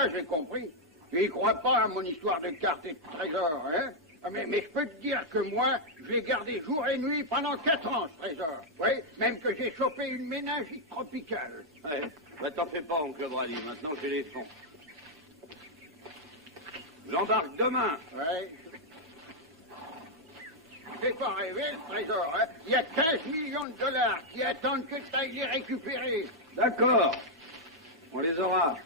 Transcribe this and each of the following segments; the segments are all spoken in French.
ça, j'ai compris. Tu y crois pas à mon histoire de cartes et de trésors, hein? Ah, mais je peux te dire que moi, je l'ai gardé jour et nuit pendant 4 ans, ce trésor. Oui, même que j'ai chopé une méningite tropicale. Ouais, bah t'en fais pas, oncle Brady, maintenant j'ai les fonds. J'embarque demain. Ouais. C'est pas rêver, le trésor, hein? Il y a 15 millions de dollars qui attendent que tu ailles les récupérer. D'accord. On les aura.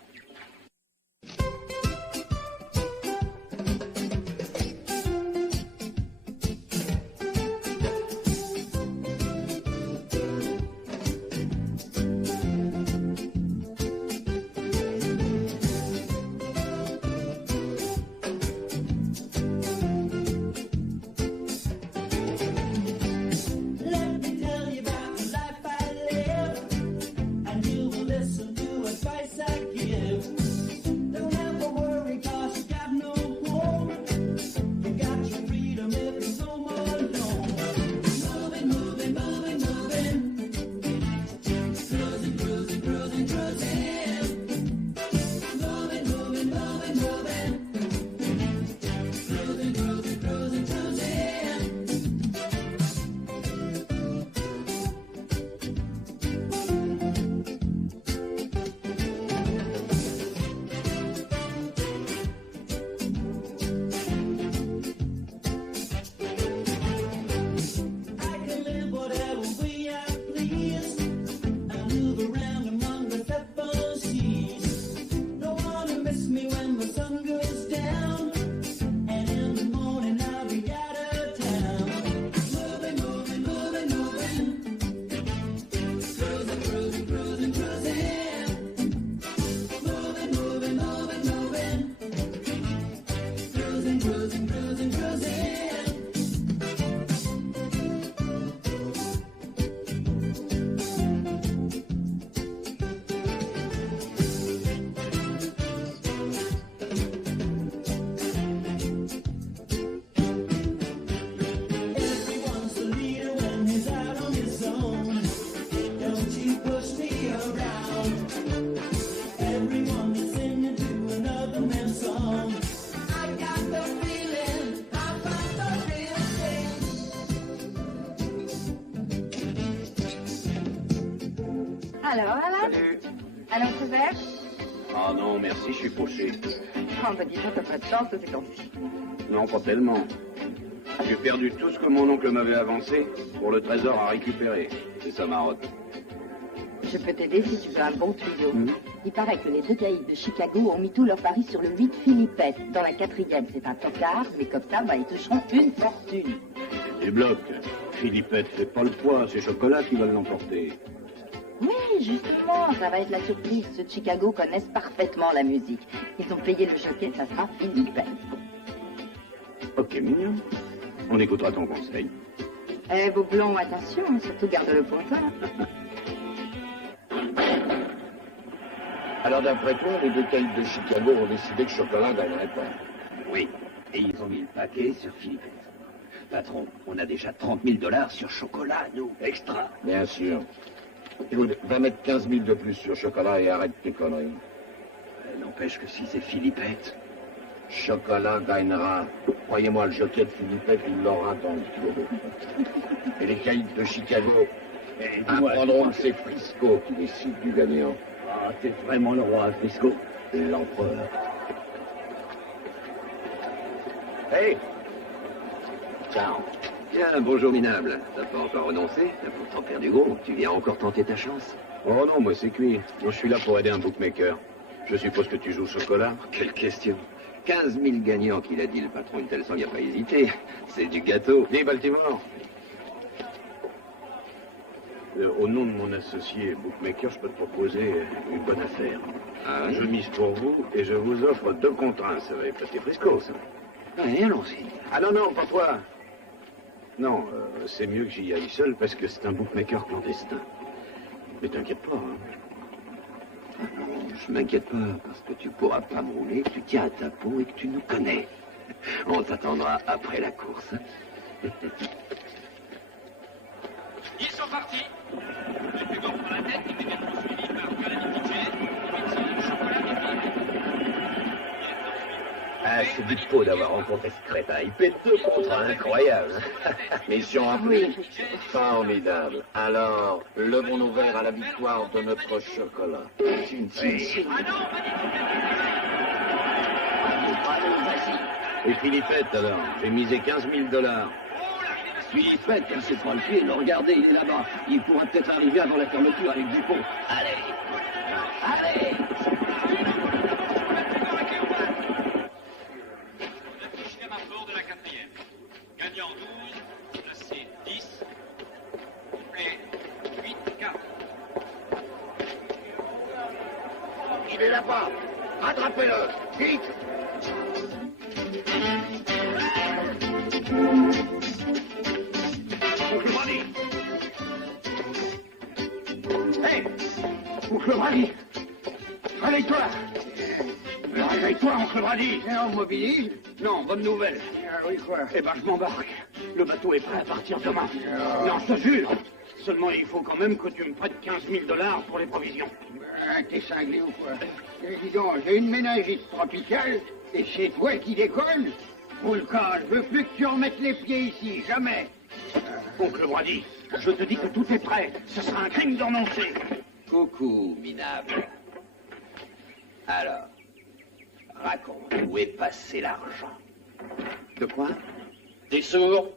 Alors, Alan? Salut. Un autre verre? Ah non, merci, je suis fauché. Oh, bah dis donc, t'as pas de chance, ces temps-ci. Non, pas tellement. J'ai perdu tout ce que mon oncle m'avait avancé pour le trésor à récupérer. C'est ça, marotte. Je peux t'aider si tu veux un bon tuyau. Mhm. Il paraît que les deux caïds de Chicago ont mis tout leur pari sur le 8 Philippette. Dans la 4e, c'est un tocard, mais comme ça, bah, ils toucheront une fortune. Les blocs. Philippette fait pas le poids, c'est Chocolat qui va l'emporter. Oui, justement, ça va être la surprise. Ceux de Chicago connaissent parfaitement la musique. Ils ont payé le jockey, ça sera Philippette. Ok, mignon. On écoutera ton conseil. Vos blonds, attention, surtout garde-le pour toi. Alors d'après toi, les deux caïds de Chicago ont décidé que Chocolat ne gagnerait pas. Oui, et ils ont mis le paquet sur Philippette. Patron, on a déjà 30 000 $ sur Chocolat, nous, extra. Bien sûr. Écoute, va mettre 15 000 de plus sur Chocolat et arrête tes conneries. N'empêche que si c'est Philippette... Chocolat gagnera. Croyez-moi, le jockey de Philippette, il l'aura dans le dos. Et les caïds de Chicago apprendront que c'est Frisco qui décide du gagnant. Ah, t'es vraiment le roi, Frisco. L'empereur. Hey! Ciao. Bien, bonjour, minable. T'as pas encore renoncé? T'as pourtant perdu gros. Tu viens encore tenter ta chance? Oh non, moi c'est cuit. Moi je suis là pour aider un bookmaker. Je suppose que tu joues Chocolat? Quelle question. 15 000 gagnants qu'il a dit le patron, une telle somme, il a pas hésité. C'est du gâteau. Dis, Baltimore. Au nom de mon associé bookmaker, je peux te proposer une bonne affaire. Ah, Je mise pour vous et je vous offre 2 contre 1. Ça va épater Frisco, ça. allez, allons-y. Ah non, non, pas toi. Non, c'est mieux que j'y aille seul parce que c'est un bookmaker clandestin. Mais t'inquiète pas, hein. Ah non, je m'inquiète pas, parce que tu pourras pas me rouler, que tu tiens à ta peau et que tu nous connais. On t'attendra après la course. Ils sont partis. Le plus grand prend la tête, immédiatement suivi par Calamity Jane, Robinson, Chocolat et Philippette. Ah, c'est du pot d'avoir rencontré ce crétin. Il pète 2 contre 1, incroyable. Mission remplie. Formidable. Alors, levons nos verres à la victoire de notre chocolat. Et Philippette, alors? J'ai misé 15 000 $. Philippette, cassez pas le pied, le regardez, il est là-bas. Il pourra peut-être arriver avant la fermeture avec Dupont. Allez! Allez! Sixième apport de la 4e. Gagnant 12, placé 10, couplet 8-4. Il est là-bas. Attrapez-le. Vite. Oncle Brady! Hé! Oncle Brady! Réveille-toi! Réveille-toi, Oncle Brady! On mobilise? Non, bonne nouvelle. Ah oui, quoi? Eh ben, je m'embarque. Le bateau est prêt à partir demain. Non, je te jure. Seulement, il faut quand même que tu me prêtes 15 000 $ pour les provisions. T'es cinglé ou quoi? Dis donc, j'ai une ménagite tropicale et c'est toi qui déconne? Pour le cas, je veux plus que tu remettes les pieds ici, jamais. Oncle Brady, je te dis que tout est prêt. Ce sera un crime de renoncer. Coucou, minable. Alors, raconte, où est passé l'argent? De quoi? T'es sourd?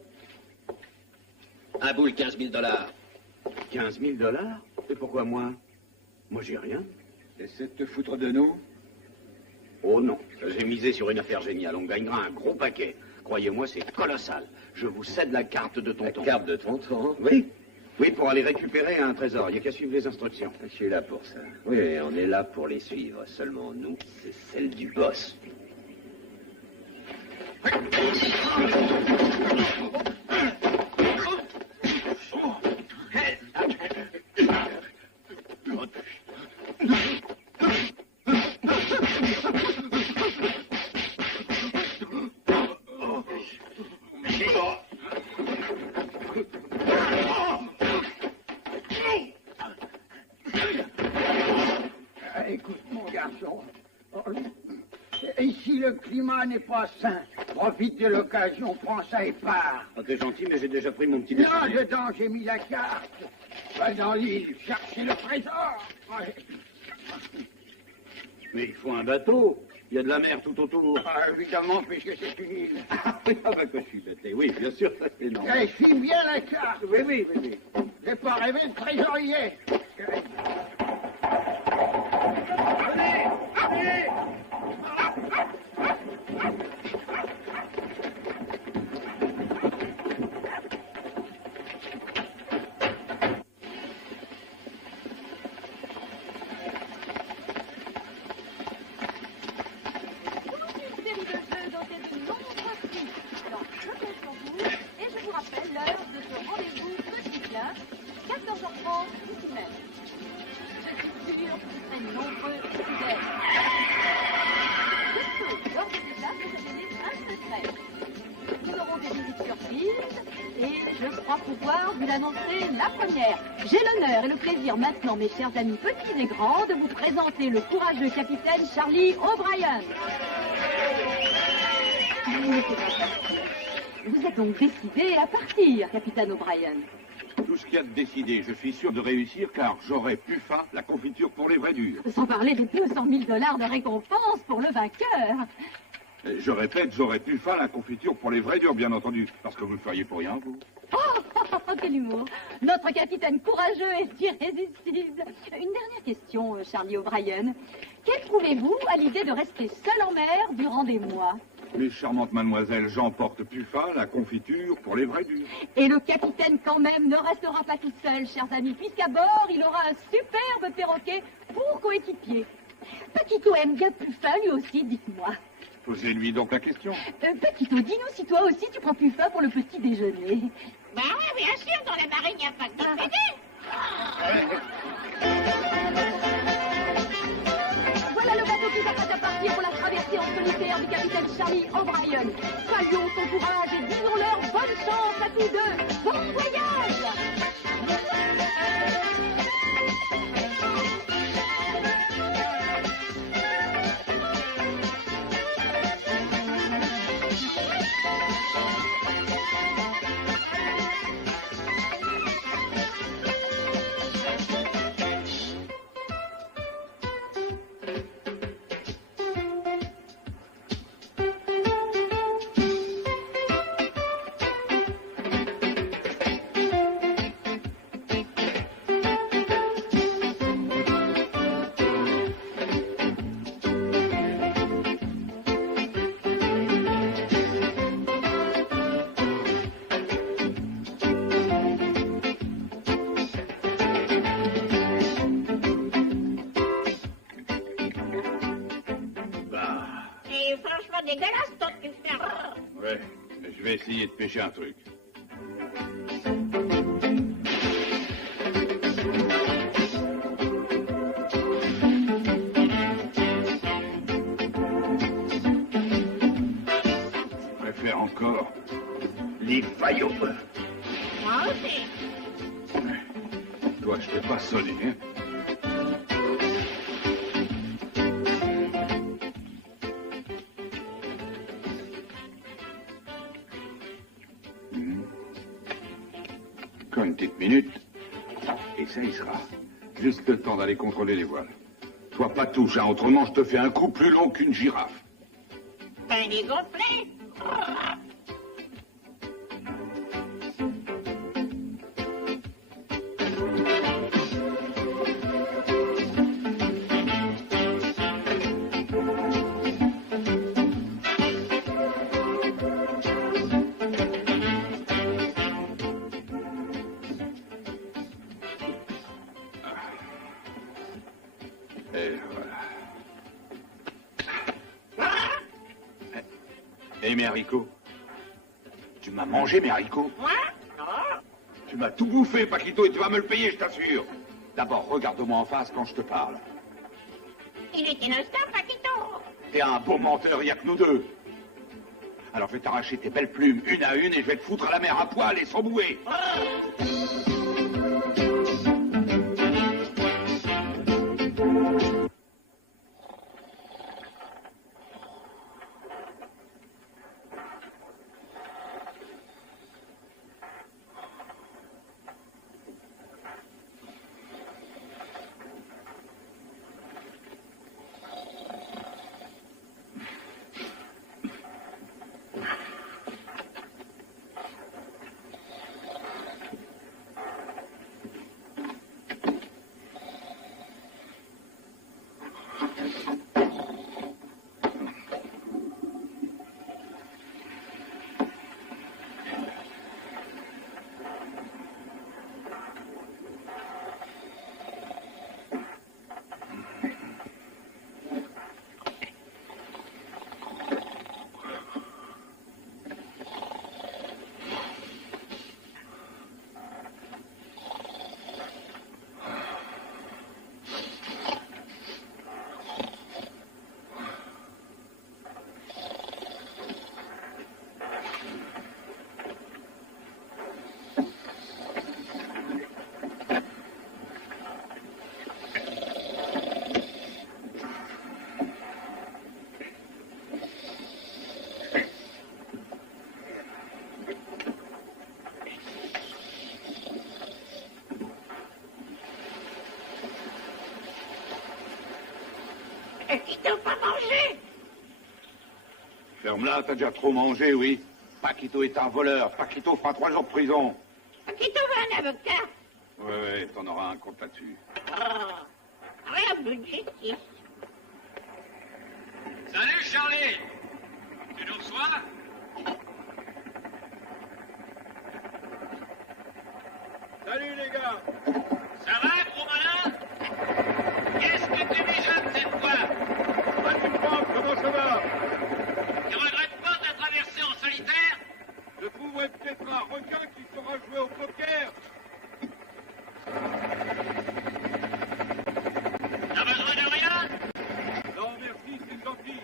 Un boule, 15 000 $. 15 000 $? Et pourquoi moi? Moi, j'ai rien. T'essaies de te foutre de nous? Oh non, j'ai misé sur une affaire géniale. On gagnera un gros paquet. Croyez-moi, c'est colossal. Je vous cède la carte de tonton. La carte de tonton? Oui. Oui, pour aller récupérer un trésor. Il n'y a qu'à suivre les instructions. Je suis là pour ça. Oui, on est là pour les suivre. Seulement nous, c'est celle du boss. Écoute, mon garçon, ici le climat n'est pas sain. Profite de l'occasion, prends ça et pars. Ah, t'es gentil, mais j'ai déjà pris mon petit Là, déjeuner. dedans, j'ai mis la carte. Va dans l'île, chercher le trésor. Ouais. Mais il faut un bateau. Il y a de la mer tout autour. Ah, évidemment, puisque c'est une île. Ah oui, ah bah que je suis bête. Oui, bien sûr, ça c'est normal. Eh, suis bien la carte. Oui, oui, oui, oui. J'ai pas rêvé de trésorier. J'ai l'honneur et le plaisir maintenant, mes chers amis petits et grands, de vous présenter le courageux capitaine Charlie O'Brien. Vous êtes donc décidé à partir, capitaine O'Brien. Tout ce qu'il y a de décidé, je suis sûr de réussir car j'aurai plus faim la confiture pour les vrais durs. Sans parler des 200 000 $ de récompense pour le vainqueur. Je répète, j'aurais plus faim la confiture pour les vrais durs, bien entendu, parce que vous ne feriez pour rien, vous. Oh, quel humour. Notre capitaine courageux est irrésistible. Une dernière question, Charlie O'Brien. Qu'éprouvez-vous à l'idée de rester seul en mer durant des mois? Mes charmantes mademoiselles, j'emporte plus faim la confiture pour les vrais durs. Et le capitaine, quand même, ne restera pas tout seul, chers amis, puisqu'à bord, il aura un superbe perroquet pour coéquipier. Petito aime bien Puffin, lui aussi, dites-moi. Posez-lui donc la question. Petito, dis-nous si toi aussi tu prends Puffin pour le petit déjeuner. Bah oui, bien sûr, dans la marine, il n'y a pas que des pédés. Voilà le bateau qui s'apprête à partir pour la traversée en solitaire du capitaine Charlie O'Brien. Saluons son courage et disons-leur bonne chance à tous deux. Bon voyage! est franchement dégueulasse, ton truc. Ouais, mais je vais essayer de pêcher un truc. Je préfère encore les pailles au beurre. Moi aussi. Toi, je t'ai pas sonné, hein? Encore une petite minute, et ça y sera. Juste le temps d'aller contrôler les voiles. Sois pas touche, hein, autrement je te fais un coup plus long qu'une girafe. Ben, les gonflés. Et voilà. Eh, mes haricots. Tu m'as mangé mes haricots? Moi? Non. Tu m'as tout bouffé, Paquito, et tu vas me le payer, je t'assure. D'abord, regarde-moi en face quand je te parle. Il est innocent, Paquito. T'es un beau menteur, il n'y a que nous deux. Alors je vais t'arracher tes belles plumes, une à une, et je vais te foutre à la mer à poil et sans bouée. Paquito, pas manger. Ferme-la, t'as déjà trop mangé, oui. Paquito est un voleur. Paquito fera 3 jours de prison. Paquito veut un avocat. Ouais, t'en auras un compte là-dessus. Oh, rien de justice. Salut, Charlie. Tu nous reçois? Salut les gars. Ça va, gros malin? Qu'est-ce que tu mijotes cette fois? Pas du temps, comment ça va? Tu regrettes pas de traverser en solitaire? Je trouverai peut-être un requin qui saura jouer au poker. T'as besoin de rien? Non merci, c'est gentil.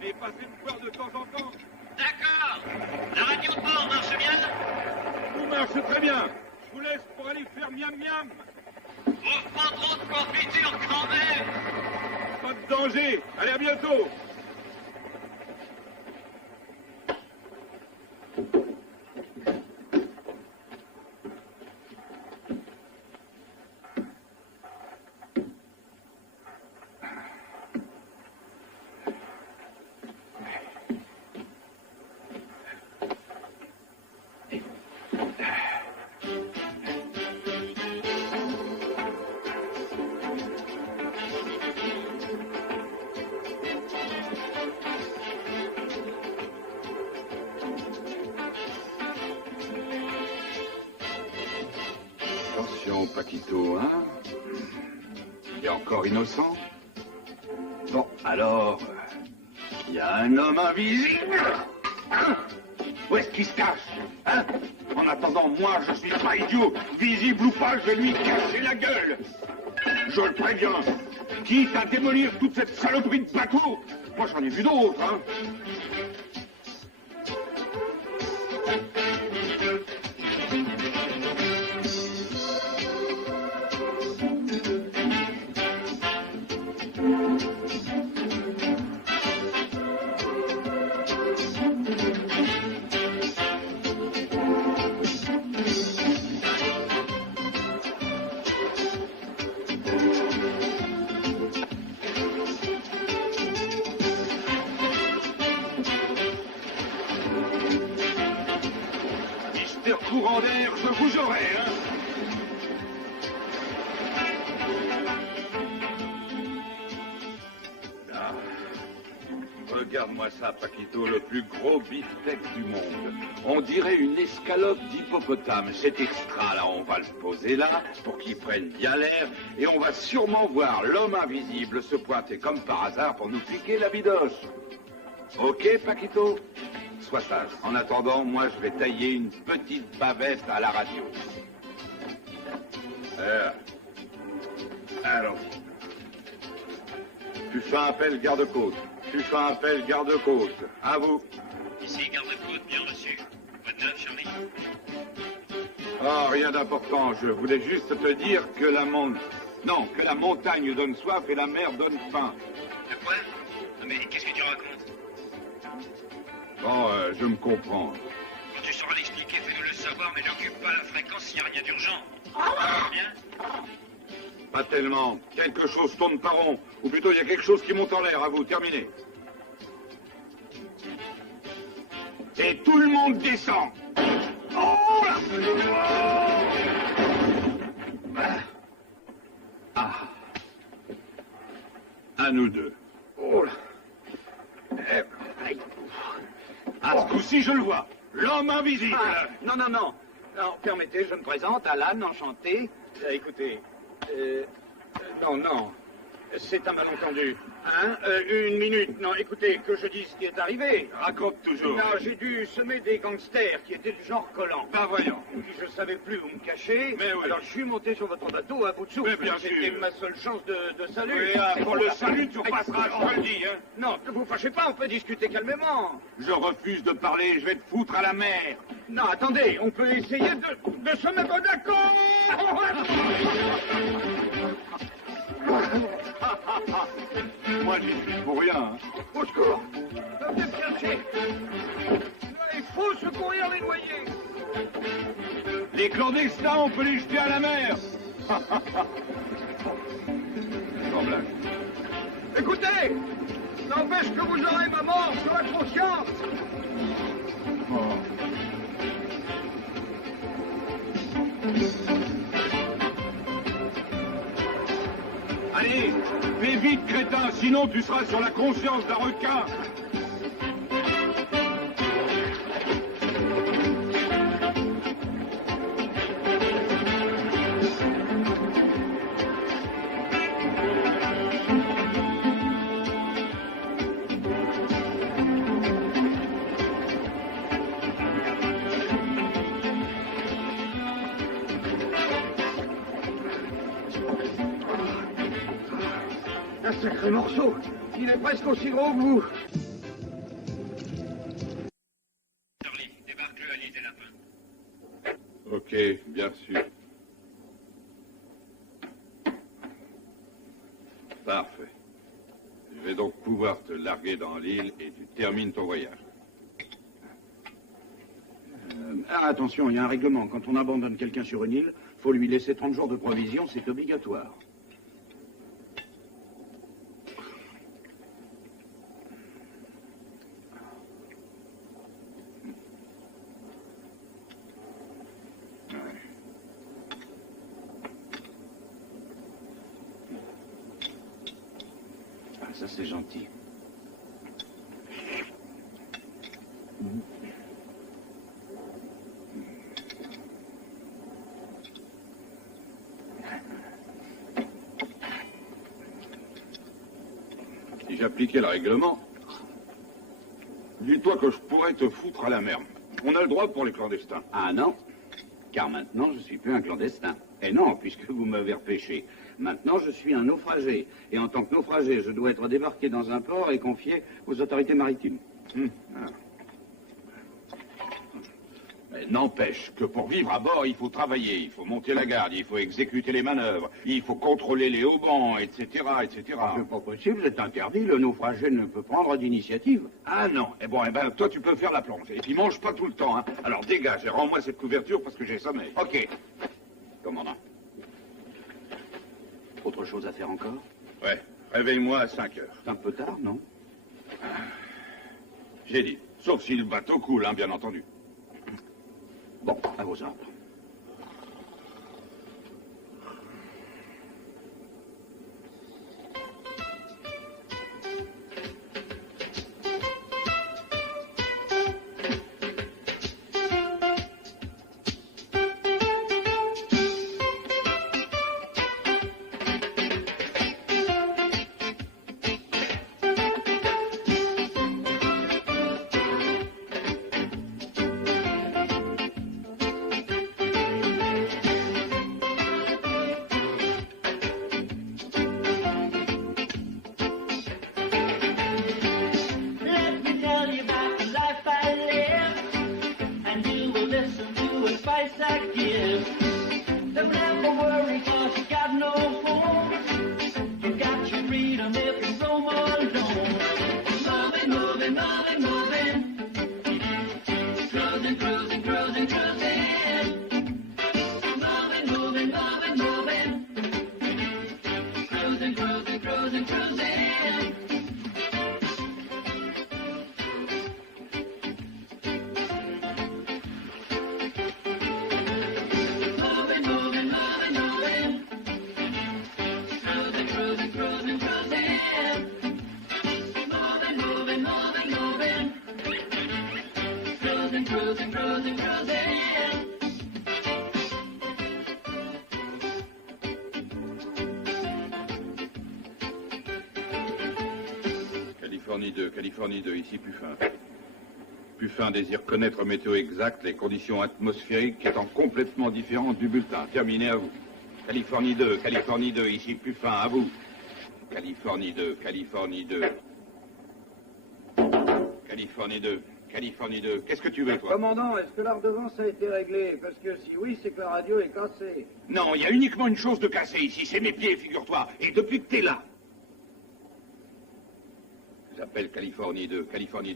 Mais passez me voir de temps en temps. D'accord. La radio de bord marche bien? Tout marche très bien. Je vous laisse pour aller faire miam miam. Ouvre pas trop de confiture quand même. Pas de danger. Allez, à bientôt. Attention, Paquito, hein? Il est encore innocent? Bon, alors, Il y a un homme invisible. Où est-ce qu'il se cache, hein? En attendant, moi, je suis pas idiot. Visible ou pas, je vais lui casser la gueule. Je le préviens. Quitte à démolir toute cette saloperie de bateau. Moi, j'en ai vu d'autres, hein. Courant d'air, je vous aurai, hein. Ah. Regarde-moi ça, Paquito, le plus gros beefsteak du monde. On dirait une escalope d'hippopotame. C'est extra, là, on va le poser là, pour qu'il prenne bien l'air, et on va sûrement voir l'homme invisible se pointer comme par hasard pour nous piquer la bidoche. Ok, Paquito? Sois sage. En attendant, moi, je vais tailler une petite bavette à la radio. Allons. Tu fais appel garde-côte. Tu fais appel garde-côte. À vous. Ici, garde-côte, bien reçu. Quoi de neuf, Charlie? Oh, rien d'important. Je voulais juste te dire que que la montagne donne soif et la mer donne faim. De quoi? Non, mais qu'est-ce que tu racontes? Bon, je me comprends. Quand tu sauras l'expliquer, fais-nous le savoir, mais n'occupe pas la fréquence s'il n'y a rien d'urgent. Bien? Pas tellement. Quelque chose tourne pas rond. Ou plutôt, il y a quelque chose qui monte en l'air. À vous, terminez. Et tout le monde descend. Oh là! Ah. À nous deux. Oh là. À ce coup-ci, je le vois. L'homme invisible. Ah, non. Non, permettez, je me présente, Alan, enchanté. Écoutez, non, c'est un malentendu. Hein? Une minute, non, écoutez, que je dise ce qui est arrivé. Raconte toujours. Non, j'ai dû semer des gangsters qui étaient du genre collant. Ben voyons. Puis je savais plus où me cacher. Mais oui. Alors je suis monté sur votre bateau à bout de souffle. Mais bien sûr. C'était ma seule chance de salut. Oui, pour le salut, tu repasseras, je te le dis, hein. Non, ne vous fâchez pas, on peut discuter calmement. Je refuse de parler, je vais te foutre à la mer. Non, attendez, on peut essayer de se mettre d'accord. Moi, j'y suis pour rien. Hein. Au secours. Venez me chercher. Il faut secourir les noyés. Les clandestins, on peut les jeter à la mer. Sans blague. Écoutez, n'empêche que vous aurez ma mort sur la conscience. Oh. Allez, fais vite, crétin, sinon tu seras sur la conscience d'un requin. Un sacré morceau. Il est presque aussi gros que vous. Charlie, débarque-le à l'île des lapins. Ok, bien sûr. Parfait. Je vais donc pouvoir te larguer dans l'île et tu termines ton voyage. Attention, il y a un règlement. Quand on abandonne quelqu'un sur une île, faut lui laisser 30 jours de provision, c'est obligatoire. Ça, c'est gentil. Si j'appliquais le règlement, Dis-toi que je pourrais te foutre à la mer. On a le droit pour les clandestins. Ah non, car maintenant je suis plus un clandestin. Et non, puisque vous m'avez repêché. Maintenant je suis un naufragé. Et en tant que naufragé, je dois être débarqué dans un port et confié aux autorités maritimes. Ah. Mais n'empêche que pour vivre à bord, il faut travailler, il faut monter la garde, il faut exécuter les manœuvres, il faut contrôler les haubans, etc., etc. C'est pas possible, c'est interdit. Le naufragé ne peut prendre d'initiative. Ah non, eh ben, toi tu peux faire la plongée. Et puis mange pas tout le temps, hein. Alors dégage et rends-moi cette couverture parce que j'ai sommeil. Ok. Commandant. Autre chose à faire encore? Ouais, réveille-moi à 5 heures. C'est un peu tard, non? J'ai dit, sauf si le bateau coule, hein, bien entendu. Bon, à vos ordres. Californie 2, ici Puffin. Puffin désire connaître météo exacte, les conditions atmosphériques étant complètement différentes du bulletin. Terminé, à vous. Californie 2, ici Puffin, à vous. Californie 2. Californie 2. Qu'est-ce que tu veux, toi? Commandant, est-ce que la redevance a été réglée? Parce que si oui, c'est que la radio est cassée. Non, il y a uniquement une chose de cassée ici, c'est mes pieds, figure-toi. Et depuis que t'es là. J'appelle Californie 2,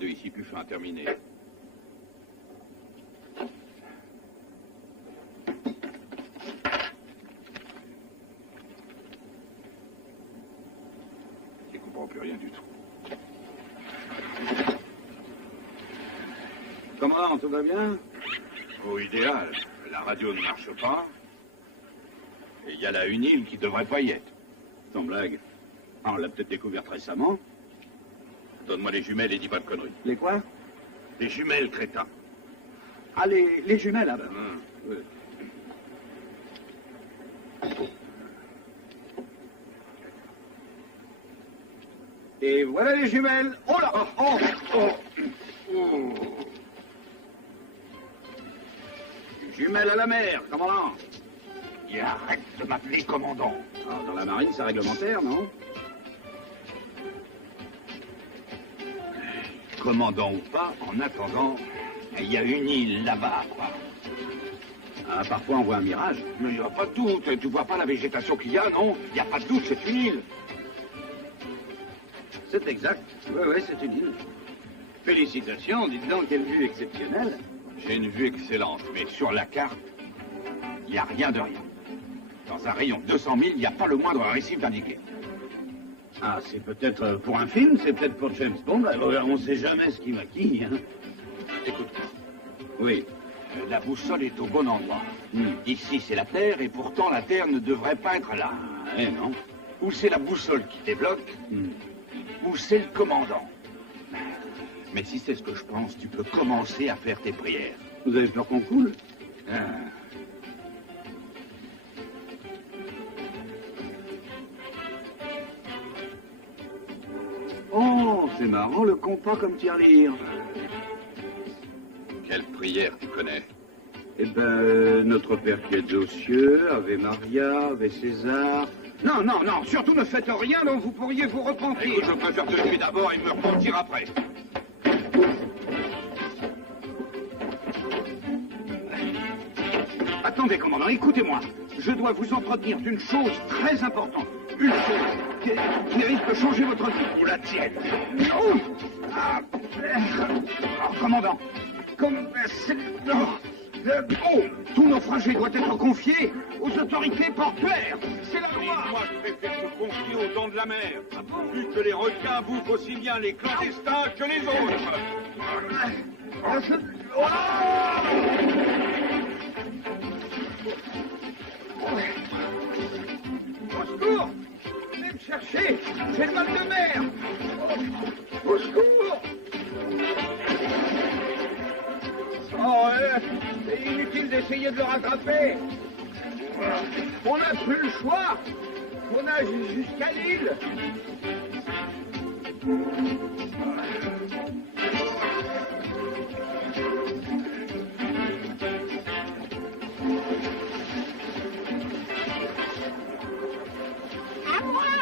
ici Puffin, terminé. Je ne comprends plus rien du tout. Commandant, tout va bien? Au idéal, la radio ne marche pas. Et il y a là une île qui devrait pas y être. Sans blague. Ah, on l'a peut-être découverte récemment. Donne-moi les jumelles et dis pas de conneries. Les quoi? Les jumelles, crétin. Ah, les jumelles, là-bas. Oui. Et voilà les jumelles. Oh là! Oh! Jumelles à la mer, commandant. Et arrête de m'appeler commandant. Alors, dans la marine, c'est réglementaire, non? Commandant ou pas, en attendant, il y a une île là-bas, quoi. Ah, parfois on voit un mirage. Mais il n'y a pas de doute. Tu vois pas la végétation qu'il y a, non? Il n'y a pas de doute, c'est une île. C'est exact. Oui, c'est une île. Félicitations, dites donc, quelle vue exceptionnelle. J'ai une vue excellente, mais sur la carte, il n'y a rien de rien. Dans un rayon de 200 000, il n'y a pas le moindre récif indiqué. Ah, c'est peut-être pour un film, c'est peut-être pour James Bond. On ne sait jamais ce qui va qui, hein. Écoute-moi. Oui. La boussole est au bon endroit. Ici, c'est la Terre, et pourtant, la Terre ne devrait pas être là. Eh non. Ou c'est la boussole qui débloque, ou c'est le commandant. Mais si c'est ce que je pense, tu peux commencer à faire tes prières. Vous avez peur qu'on coule? Oh, C'est marrant, le compas comme tirelire. Quelle prière tu connais? Eh ben, notre Père qui est aux cieux, Ave Maria, Ave César... Non, non, non, surtout ne faites rien dont vous pourriez vous repentir. Écoute, je préfère te tuer d'abord et me repentir après. Attendez, commandant, écoutez-moi. Je dois vous entretenir d'une chose très importante. Une chose qui risque de changer votre vie. Ou la tienne. Oh, commandant, tout naufragé doit être confié aux autorités portuaires. C'est la loi. Moi, je préfère te confier aux dents de la mer. Vu que les requins bouffent aussi bien les clandestins que les autres. Au secours! Venez me chercher! J'ai le mal de mer! Au secours! Oh, c'est inutile d'essayer de le rattraper! On n'a plus le choix! On nage jusqu'à l'île! À moi!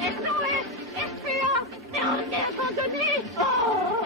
SOS! SPA! Perroquet abandonné! Oh!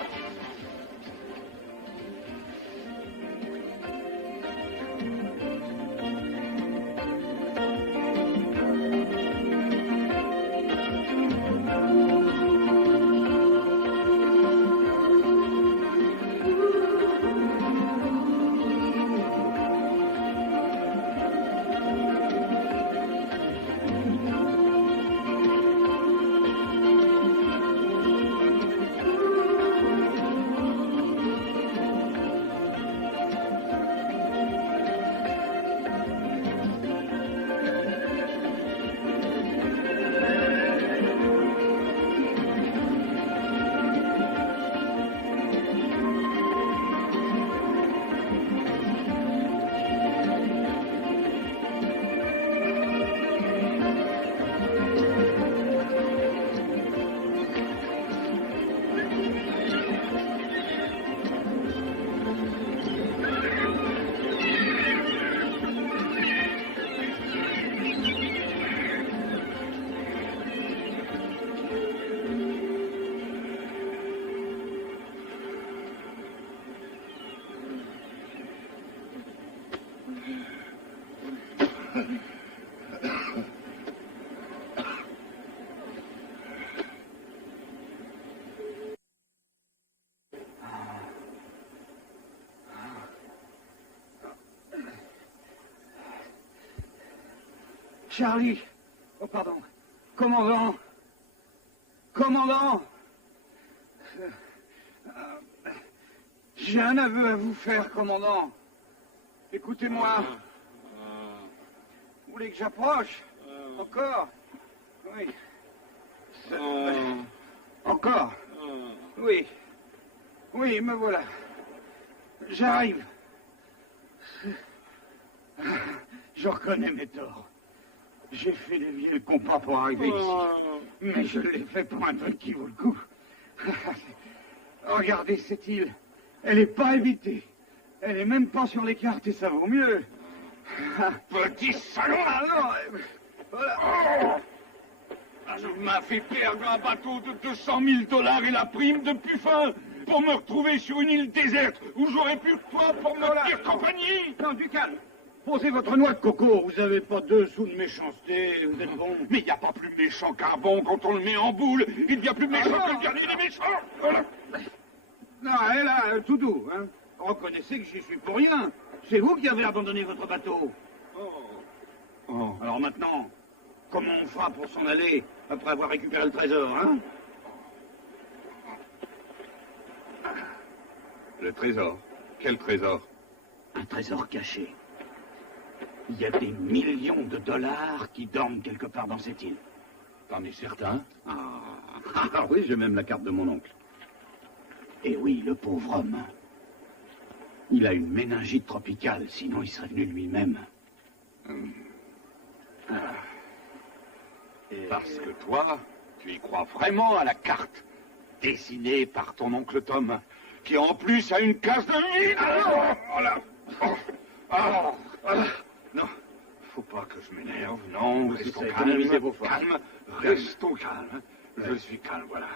Charlie! Oh, pardon. Commandant! Commandant! J'ai un aveu à vous faire, commandant. Écoutez-moi. Vous voulez que j'approche? Encore? Oui. Encore? Oui. Oui, me voilà. J'arrive. Je reconnais mes torts. J'ai fait des vieux compas pour arriver ici. Mais je l'ai fait pour un truc qui vaut le coup. Regardez cette île. Elle n'est pas habitée. Elle n'est même pas sur les cartes et ça vaut mieux. Petit salaud! Alors, voilà. Tu m'as fait perdre un bateau de $200 000 et la prime de Puffin pour me retrouver sur une île déserte où j'aurais pu toi pour me tenir compagnie. Non, du calme. Posez votre noix de coco. Vous avez pas 2 sous de méchanceté. Vous êtes bon. Mais il n'y a pas plus méchant qu'un bon quand on le met en boule. Il devient plus méchant que le dernier des méchants. Voilà. Non, elle a tout doux, hein. Reconnaissez que j'y suis pour rien. C'est vous qui avez abandonné votre bateau. Oh. Alors maintenant, comment on fera pour s'en aller après avoir récupéré le trésor, hein? Le trésor? Quel trésor? Un trésor caché. Il y a des millions de dollars qui dorment quelque part dans cette île. T'en es certain? Ah oui, j'ai même la carte de mon oncle. Et oui, le pauvre homme. Il a une méningite tropicale, sinon il serait venu lui-même. Parce que toi, tu y crois vraiment à la carte. Dessiné par ton oncle Tom, qui en plus a une case de vide. Non, faut pas que je m'énerve. Non, restons calmes. Calme, restons calmes. Je suis calme, voilà.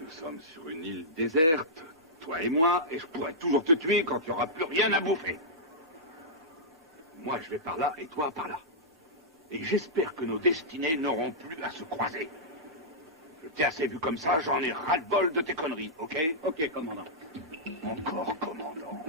Nous sommes sur une île déserte, toi et moi, et je pourrais toujours te tuer quand tu n'auras plus rien à bouffer. Moi, je vais par là et toi par là. Et j'espère que nos destinées n'auront plus à se croiser. Je t'ai assez vu comme ça, j'en ai ras-le-bol de tes conneries, ok? Ok, commandant. Encore commandant.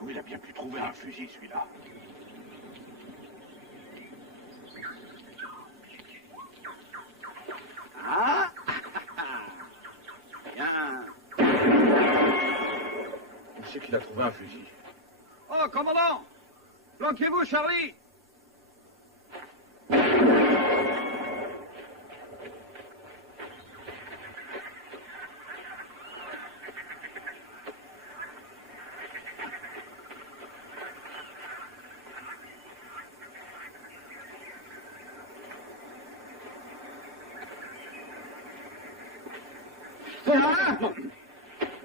Où il a bien pu trouver un fusil, celui-là? Ah! Bien. Où c'est qu'il a trouvé un fusil? Oh, commandant! Planquez-vous, Charlie!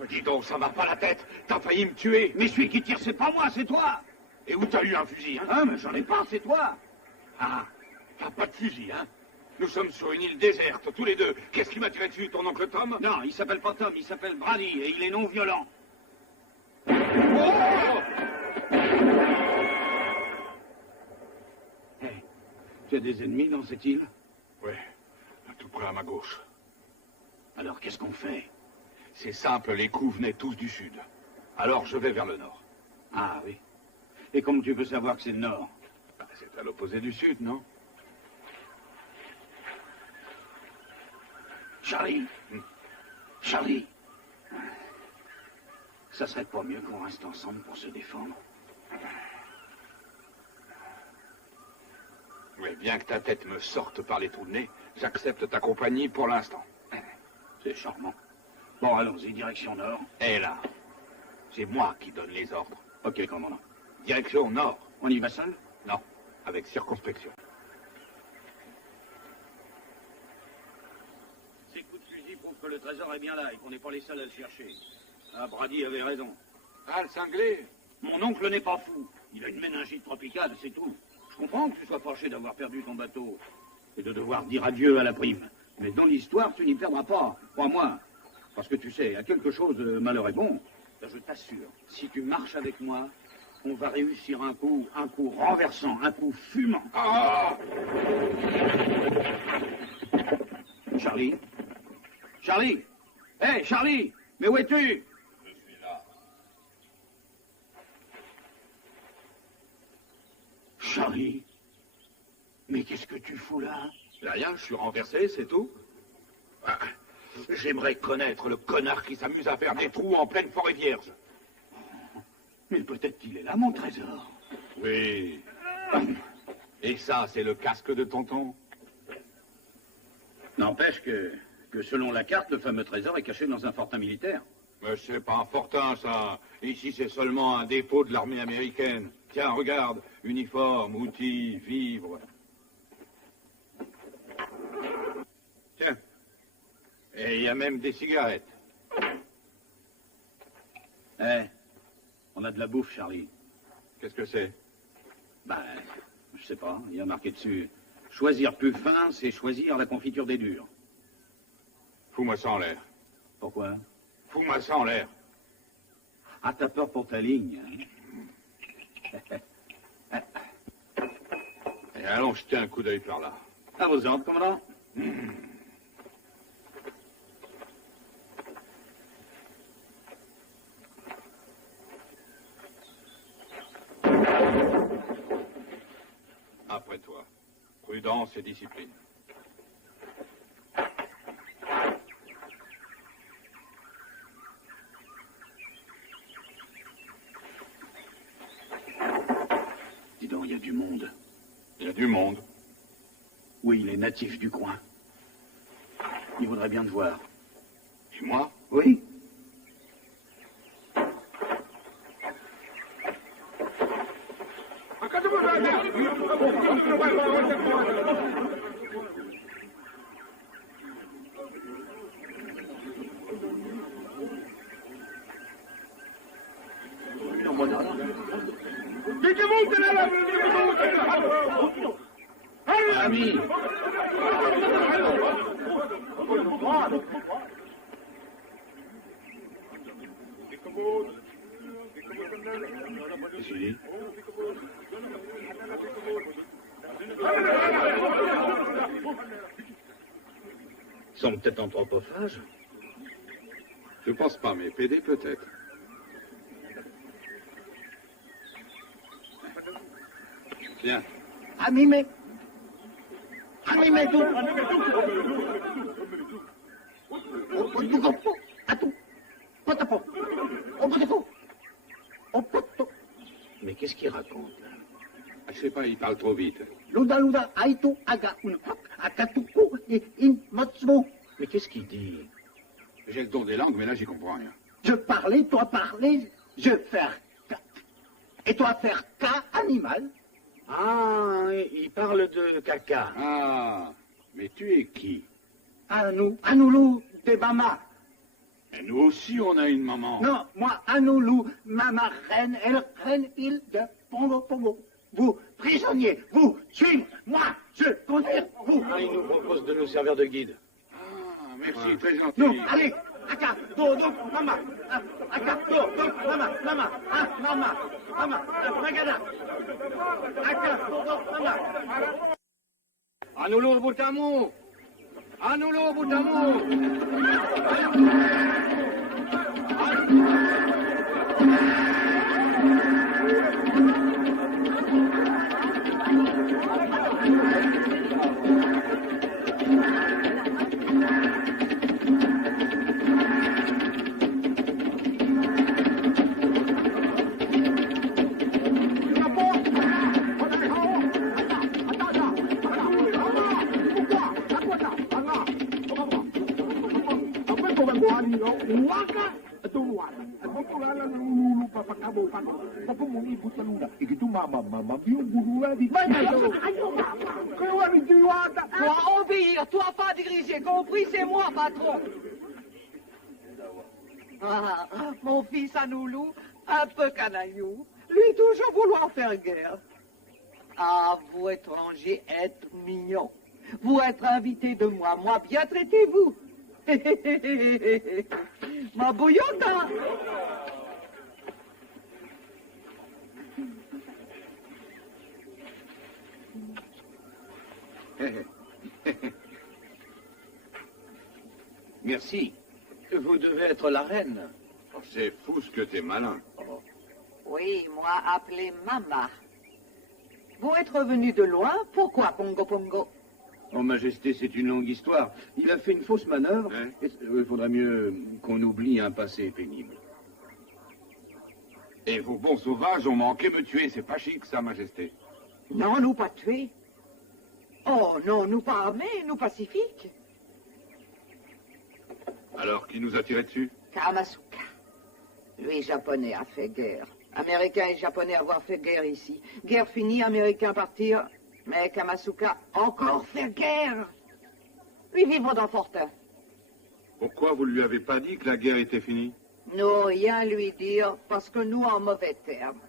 Dis donc, ça va pas la tête. T'as failli me tuer. Mais celui qui tire, c'est pas moi, c'est toi! Et où t'as eu un fusil, hein? Ah, mais j'en ai pas, c'est toi! Ah, t'as pas de fusil, hein? Nous sommes sur une île déserte, tous les deux. Qu'est-ce qui m'a tiré dessus, ton oncle Tom? Non, il s'appelle pas Tom, il s'appelle Brady, et il est non violent. Oh! Hey, tu as des ennemis dans cette île? Ouais, à tout près à ma gauche. Alors, qu'est-ce qu'on fait? C'est simple, les coups venaient tous du sud. Alors je vais vers le nord. Ah oui. Et comment tu peux savoir que c'est le nord? Bah, c'est à l'opposé du sud, non? Charlie. Charlie. Ça serait pas mieux qu'on reste ensemble pour se défendre? Oui, bien que ta tête me sorte par les trous de nez, j'accepte ta compagnie pour l'instant. C'est charmant. Bon, allons-y, direction nord. Et là, c'est moi qui donne les ordres. Ok, commandant. Direction nord. On y va seul? Non, avec circonspection. que le trésor est bien là et qu'on n'est pas les seuls à le chercher. Ah, Brady avait raison. Ah, le cinglé? Mon oncle n'est pas fou. Il a une méningite tropicale, c'est tout. Je comprends que tu sois fâché d'avoir perdu ton bateau et de devoir dire adieu à la prime. Mais dans l'histoire, tu n'y perdras pas, crois-moi. Parce que tu sais, à quelque chose, malheur est bon. Ben, je t'assure, si tu marches avec moi, on va réussir un coup renversant, un coup fumant. Ah! Charlie? Charlie? Hé, hey, Charlie! Mais où es-tu? Je suis là. Charlie? Mais qu'est-ce que tu fous là? Rien, je suis renversé, c'est tout. Ah, j'aimerais connaître le connard qui s'amuse à faire des trous en pleine forêt vierge. Mais peut-être qu'il est là, mon trésor. Oui. Et ça, c'est le casque de tonton? N'empêche que selon la carte, le fameux trésor est caché dans un fortin militaire. Mais c'est pas un fortin, ça. Ici, c'est seulement un dépôt de l'armée américaine. Tiens, regarde. Uniforme, outils, vivres. Tiens. Et il y a même des cigarettes. Eh, on a de la bouffe, Charlie. Qu'est-ce que c'est? Ben, je sais pas. Il y a marqué dessus. Choisir plus fin, c'est choisir la confiture des durs. Fous-moi ça en l'air. Pourquoi? Fous-moi ça en l'air. Ah, t'as peur pour ta ligne. Et allons jeter un coup d'œil par là. À vos ordres, commandant. Après toi. Prudence et discipline. Dis donc, il y a du monde. Il y a du monde. Oui, les natifs du coin. Ils voudraient bien te voir. Et moi? Oui. Ami. Si. Ils sont peut-être anthropophages. Je pense pas, mais PD peut-être. Viens. Amime tu. Mais qu'est-ce qu'il raconte, là? Je sais pas, il parle trop vite. Luda aitu aga un hok akatuku in motsmo. Mais qu'est-ce qu'il dit? J'ai le don des langues, mais là, j'y comprends rien. Je parlais, toi parler, je faire K. Et toi faire K animal. Ah, il parle de caca. Ah, mais tu es qui? Anoulou de mama. Et nous aussi, on a une maman. Non, moi, Anoulou, mama reine, elle reine île de Pongo Pongo. Vous, prisonniers, vous, suivez, moi, je conduire, vous. Ah, il nous propose de nous servir de guide. Ah, merci, très gentil. Non, allez, aka, do, mama, aka, do, mama, magada, aka, do, mama. Anoulou Boutamou! Anoulou Boutamou! Toi, obéir, toi, pas diriger, compris, c'est moi, patron. Ah, mon fils Anoulou, un peu canaillou, lui toujours vouloir faire guerre. Ah, vous étrangers êtes mignons. Vous êtes invité de moi, moi bien traitez-vous. Ma bouillonne. Merci. Vous devez être la reine. Oh, c'est fou ce que t'es malin. Oh. Oui, moi appelé Mama. Vous êtes revenu de loin, pourquoi Pongo Pongo? En Majesté, c'est une longue histoire. Il a fait une fausse manœuvre. Hein? Il faudrait mieux qu'on oublie un passé pénible. Et vos bons sauvages ont manqué me tuer. C'est pas chic, ça, Majesté. Non, nous pas tués. Oh non, nous pas armés, nous pacifiques. Alors, qui nous a tiré dessus? Kamasuka. Lui, japonais, a fait guerre. Américains et japonais avoir fait guerre ici. Guerre finie, Américains partir. Mais Kamasuka encore fait guerre. Lui vivre dans Fortin. Pourquoi vous lui avez pas dit que la guerre était finie? Nous, rien lui dire, parce que nous en mauvais termes.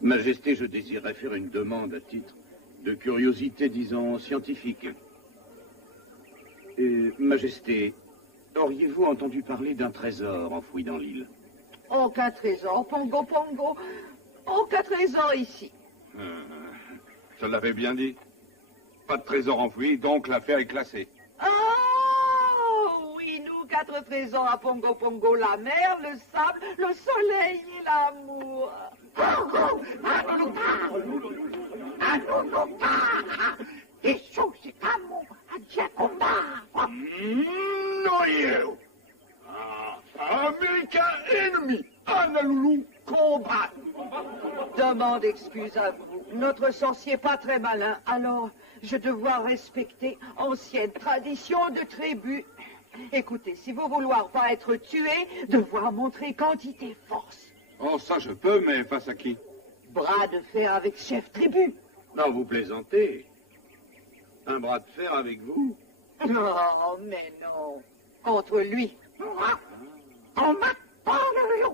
Majesté, je désirerais faire une demande à titre de curiosité, disons, scientifique. Majesté, auriez-vous entendu parler d'un trésor enfoui dans l'île? Aucun trésor, Pongo Pongo. Aucun trésor ici. Je l'avais bien dit. Pas de trésor enfoui, donc l'affaire est classée. Oh, oui, nous, 4 trésors à Pongo Pongo, la mer, le sable, le soleil et l'amour. No you! Américain ennemi! Honolulu, combat! Demande excuse à vous. Notre sorcier pas très malin, alors je devoir respecter ancienne tradition de tribu. Écoutez, si vous vouloir pas être tué, devoir montrer quantité force. Oh, ça je peux, mais face à qui? Bras de fer avec chef tribu. Non, vous plaisantez. Un bras de fer avec vous? Non, mais non. Contre lui. On m'a parlé au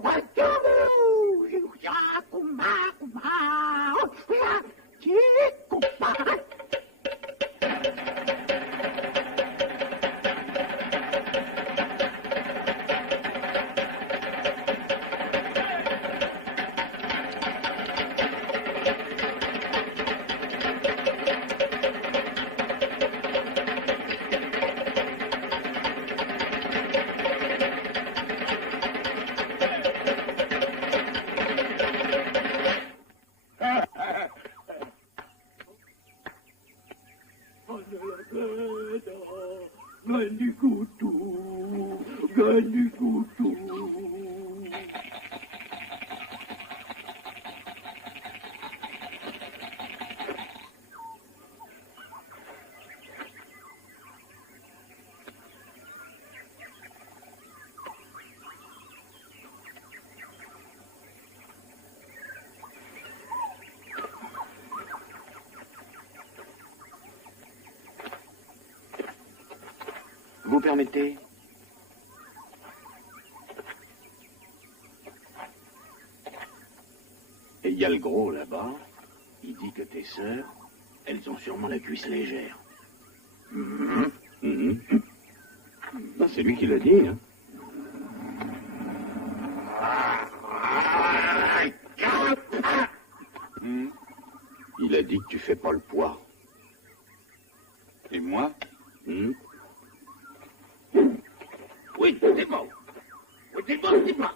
Vous permettez? Et il y a le gros là-bas. Il dit que tes sœurs, elles ont sûrement la cuisse légère. Non, c'est lui qui l'a dit, hein. Il a dit que tu fais pas le poids. Et moi? Oui, c'est bon. Oui, c'est bon, c'est bon.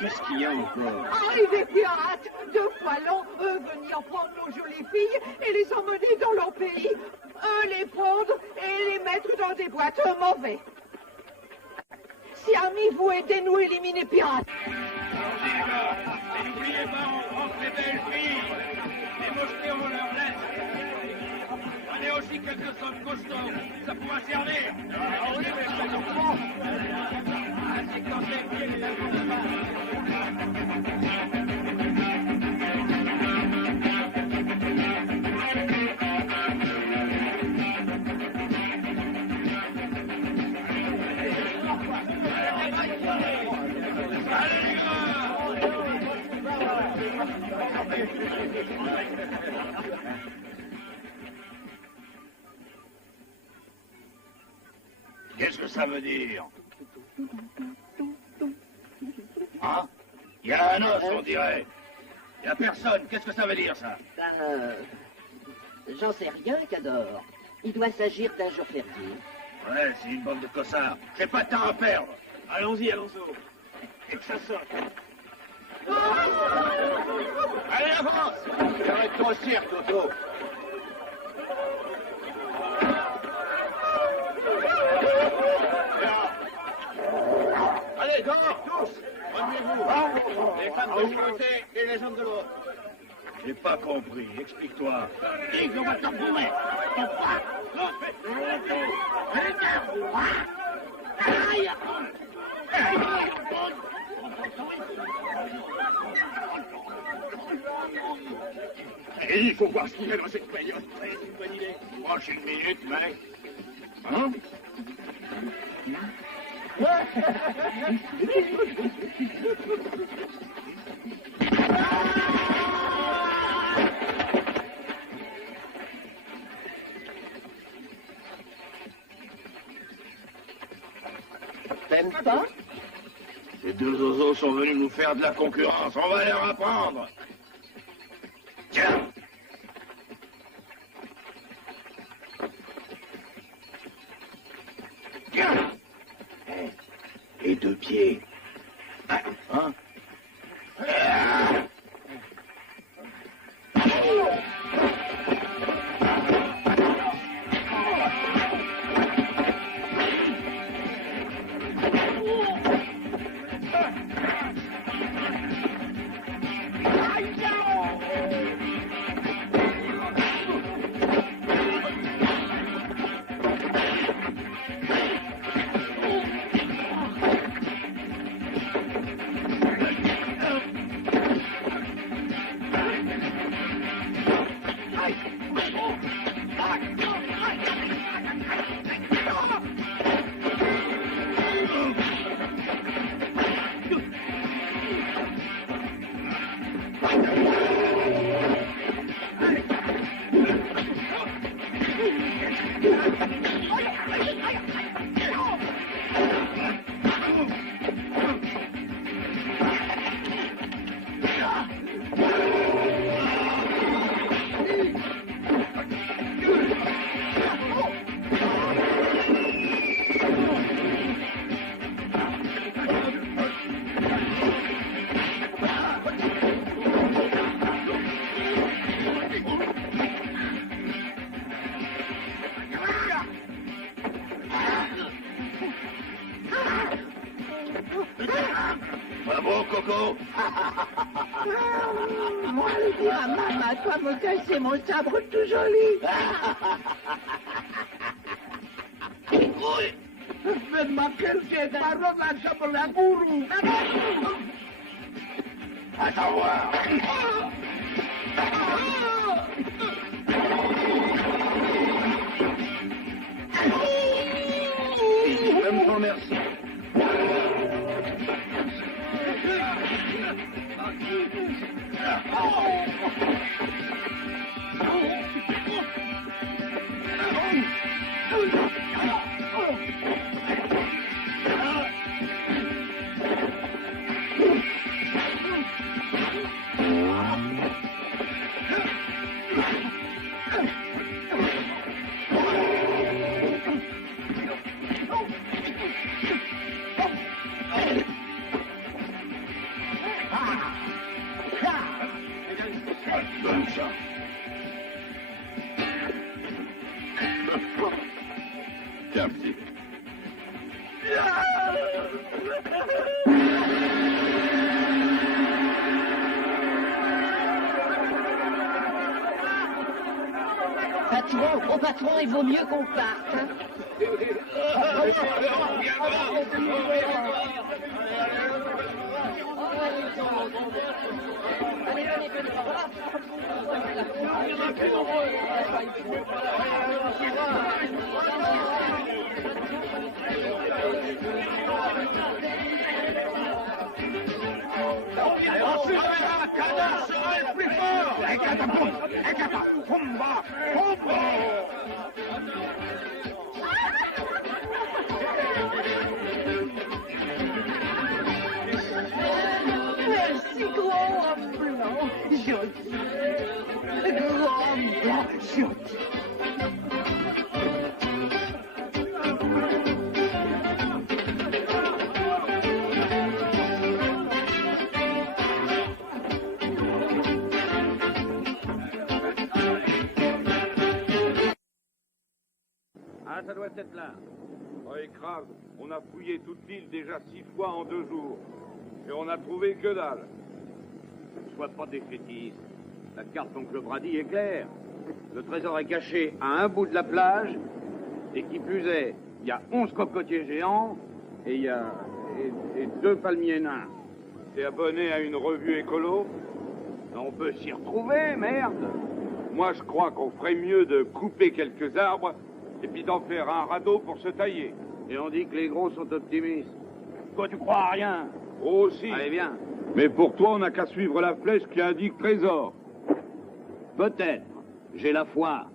Qu'est-ce qu'il y a encore? Des pirates, 2 fois longs, venir prendre nos jolies filles et les emmener dans leur pays. Les prendre et les mettre dans des boîtes mauvais. Si amis vous aidez-nous à éliminer pirates. Et n'oubliez pas, on prend les belles filles. Les mosquées, on leur laisse. Prenez aussi quelques sommes costauds. Ça pourra servir. C'est quand les pieds les Qu'est-ce que ça veut dire? Hein? Il y a un os, on dirait. Il n'y a personne. Qu'est-ce que ça veut dire, ça? J'en sais rien, Cador. Il doit s'agir d'un jour fertile. Ouais, c'est une bande de cossards. J'ai pas de temps à perdre. Allons-y, Alonso. Et que ça sorte. Allez, avance! Arrête ton cirque, Toto. Allez, dehors, tous! Remuez-vous! Les femmes de côté et les hommes de l'autre. J'ai pas compris. Explique-toi. Dis, on va t'en bourrer. Et il faut voir ce qu'il y a dans cette bagnole. C'est une bonne idée. Prochaine minute, mec. Hein? T'aimes pas? Ces 2 oiseaux sont venus nous faire de la concurrence. On va leur apprendre. Tiens! Tiens! Les 2 pieds. Hein? Bravo, Coco. Moi, le dire à maman, toi me casser mon sabre tout joli. Oui. Fais-moi quelque parole sur la bourrou. À t'en voir. Donne ça. Tiens, petit. Patron, gros patron, il vaut mieux qu'on parte. Hein. Merci, gros homme blanc, gentil. Gros homme blanc, gentil. Ah, ça doit être là. Oh, écrase, on a fouillé toute l'île déjà 6 fois en 2 jours. Et on a trouvé que dalle. Sois pas défaitiste. La carte d'oncle Brady est claire. Le trésor est caché à un bout de la plage, et qui plus est, il y a 11 cocotiers géants, et il y a et 2 palmiers nains. T'es abonné à une revue écolo? On peut s'y retrouver, merde. Moi, je crois qu'on ferait mieux de couper quelques arbres et puis d'en faire un radeau pour se tailler. Et on dit que les gros sont optimistes. Toi, tu crois à rien. Oh, aussi. Allez, viens. Mais pour toi, on n'a qu'à suivre la flèche qui indique trésor. Peut-être. J'ai la foi.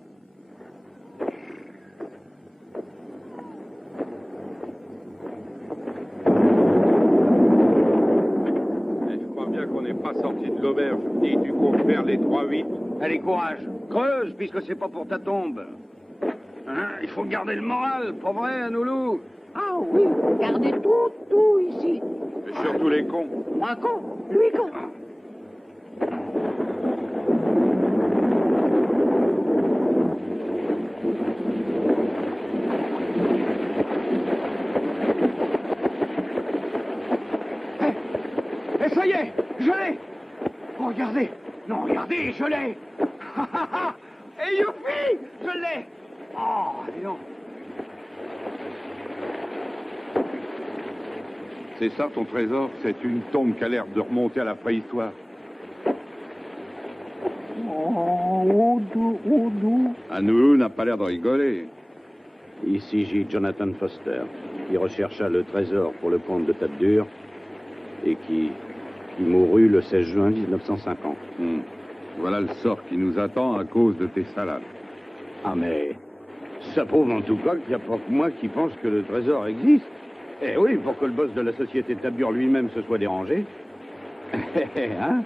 Et je crois bien qu'on n'est pas sorti de l'auberge. Dis, tu comptes faire les 3-8? Allez, courage. Creuse, puisque c'est pas pour ta tombe. Hein, il faut garder le moral, pas vrai, Anoulou? Ah oui, gardez tout ici. Et surtout les cons. Moi con, lui con. Et ça y est, je l'ai. Oh, regardez. Non, regardez, je l'ai. Et youpi, je l'ai. Oh, dis donc. C'est ça ton trésor? C'est une tombe qui a l'air de remonter à la préhistoire. Oh, Oudou. Anoulou n'a pas l'air de rigoler. Ici J. Jonathan Foster, qui rechercha le trésor pour le comte de Table-Dure et qui mourut le 16 juin 1950. Voilà le sort qui nous attend à cause de tes salades. Ah, mais ça prouve en tout cas qu'il n'y a pas que moi qui pense que le trésor existe. Eh oui, pour que le boss de la société Table-Dure lui-même se soit dérangé. Hein?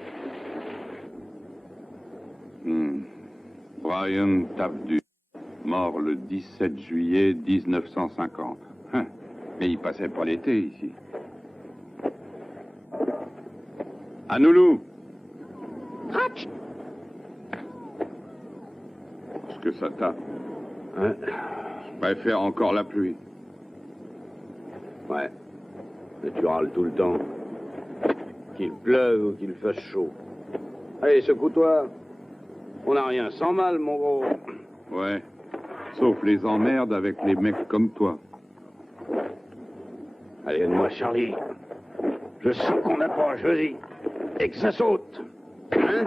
Brian Table-Dure, mort le 17 juillet 1950. Mais il passait pas l'été ici. Anoulou! Ratch. Est-ce que ça tape? Hein? Je préfère encore la pluie. Ouais. Mais tu râles tout le temps. Qu'il pleuve ou qu'il fasse chaud. Allez, secoue-toi. On n'a rien sans mal, mon gros. Ouais. Sauf les emmerdes avec les mecs comme toi. Allez, aide-moi, Charlie. Je sens qu'on approche, vas-y. Et que ça saute. Hein?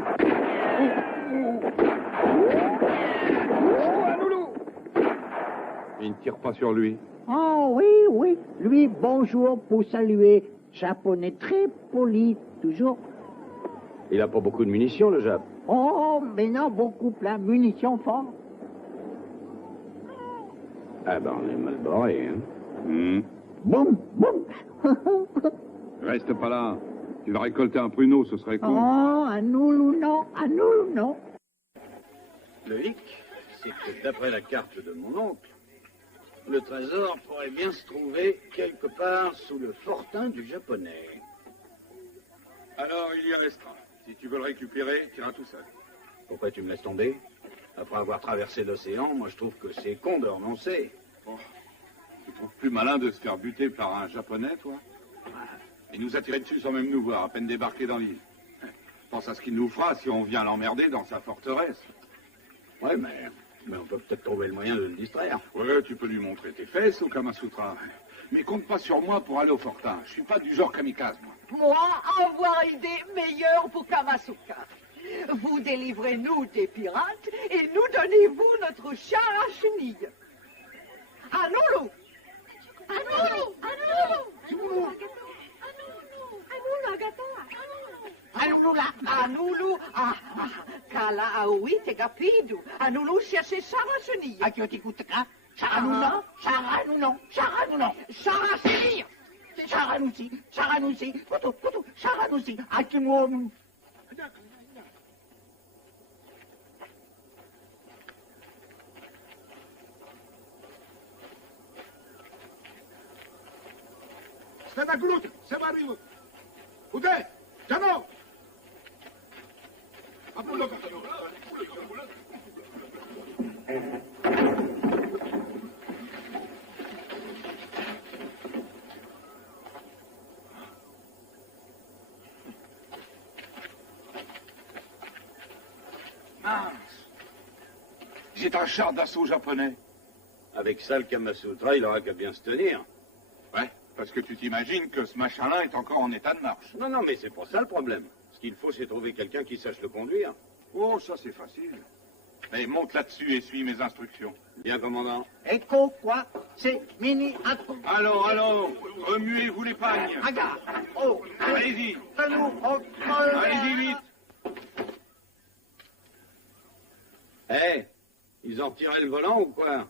Oh, Anoulou! Il ne tire pas sur lui. Oh oui. Lui, bonjour pour saluer. Japonais très poli, toujours. Il a pas beaucoup de munitions, le Jap. Oh, mais non, beaucoup plein. Munitions fort. Ah ben, on est mal barré, hein. Boum. Reste pas là. Tu vas récolter un pruneau, ce serait cool. Oh, à nous non. Le hic, c'est que d'après la carte de mon oncle, le trésor pourrait bien se trouver quelque part sous le fortin du japonais. Alors, il y restera. Si tu veux le récupérer, tu iras tout seul. Pourquoi tu me laisses tomber? Après avoir traversé l'océan, moi je trouve que c'est con de renoncer. Oh. Tu trouves plus malin de se faire buter par un japonais, toi? Il nous a tiré dessus sans même nous voir, à peine débarqué dans l'île. Pense à ce qu'il nous fera si on vient l'emmerder dans sa forteresse. Ouais, mais on peut peut-être trouver le moyen de le distraire. Ouais, tu peux lui montrer tes fesses au Kamasutra. Mais compte pas sur moi pour aller au fortin. Je suis pas du genre kamikaze, moi. Moi, avoir idée meilleure pour Kamasutra. Vous délivrez-nous des pirates et nous donnez-vous notre char à chenilles. À Noulou! À Noulou! À Noulou! À Noulou! Kala aoui te gapidu. À Noulou chercher char à chenilles. À qui on t'écoute, hein? Charanou, non, char à chenilles. Charanoussi, Poutou, Charanoussi, à qui nous... Stai gulut, se va arrivo. Ude, Jano! Appunto. Mince. J'ai un char d'assaut japonais. Avec ça, le Kamasutra, il aura qu'à bien se tenir. Ouais, parce que tu t'imagines que ce machin-là est encore en état de marche. Non, mais c'est pas ça le problème. Ce qu'il faut, c'est trouver quelqu'un qui sache le conduire. Oh, ça c'est facile. Mais monte là-dessus et suis mes instructions. Bien, commandant. Echo, quoi? C'est mini, atto. Allons, remuez-vous les pagnes. Aga, oh, Allez-y. Allez-y vite. Ils ont retiré le volant ou quoi?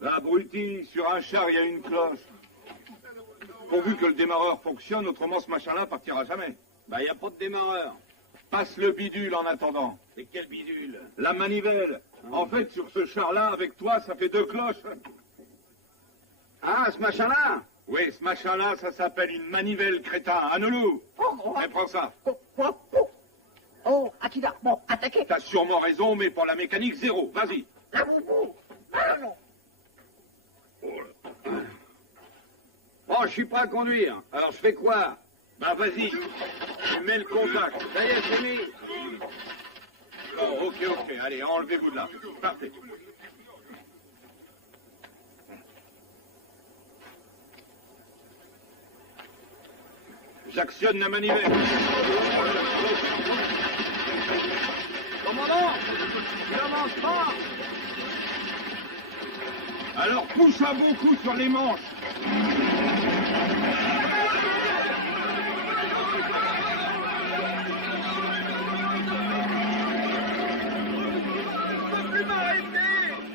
Abruti, sur un char, il y a une cloche. Pourvu que le démarreur fonctionne, autrement ce machin-là partira jamais. Bah, il n'y a pas de démarreur. Passe le bidule en attendant. Et quel bidule? La manivelle. En fait, sur ce char-là, avec toi, ça fait 2 cloches. Ah, ce machin-là? Oui, ce machin-là, ça s'appelle une manivelle, crétin. Anoulou. Mais prends ça. Oh, Akida, bon, attaquez. T'as sûrement raison, mais pour la mécanique, 0. Vas-y. La boubou. Non. Oh, je suis pas à conduire. Alors, je fais quoi? Bah, vas-y. Tu mets le contact. Ça y est, c'est mis. Oh, ok. Allez, enlevez-vous de là. Partez. J'actionne la manivelle. Commandant, il avance pas. Alors pousse un bon coup sur les manches.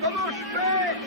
Comment je fais?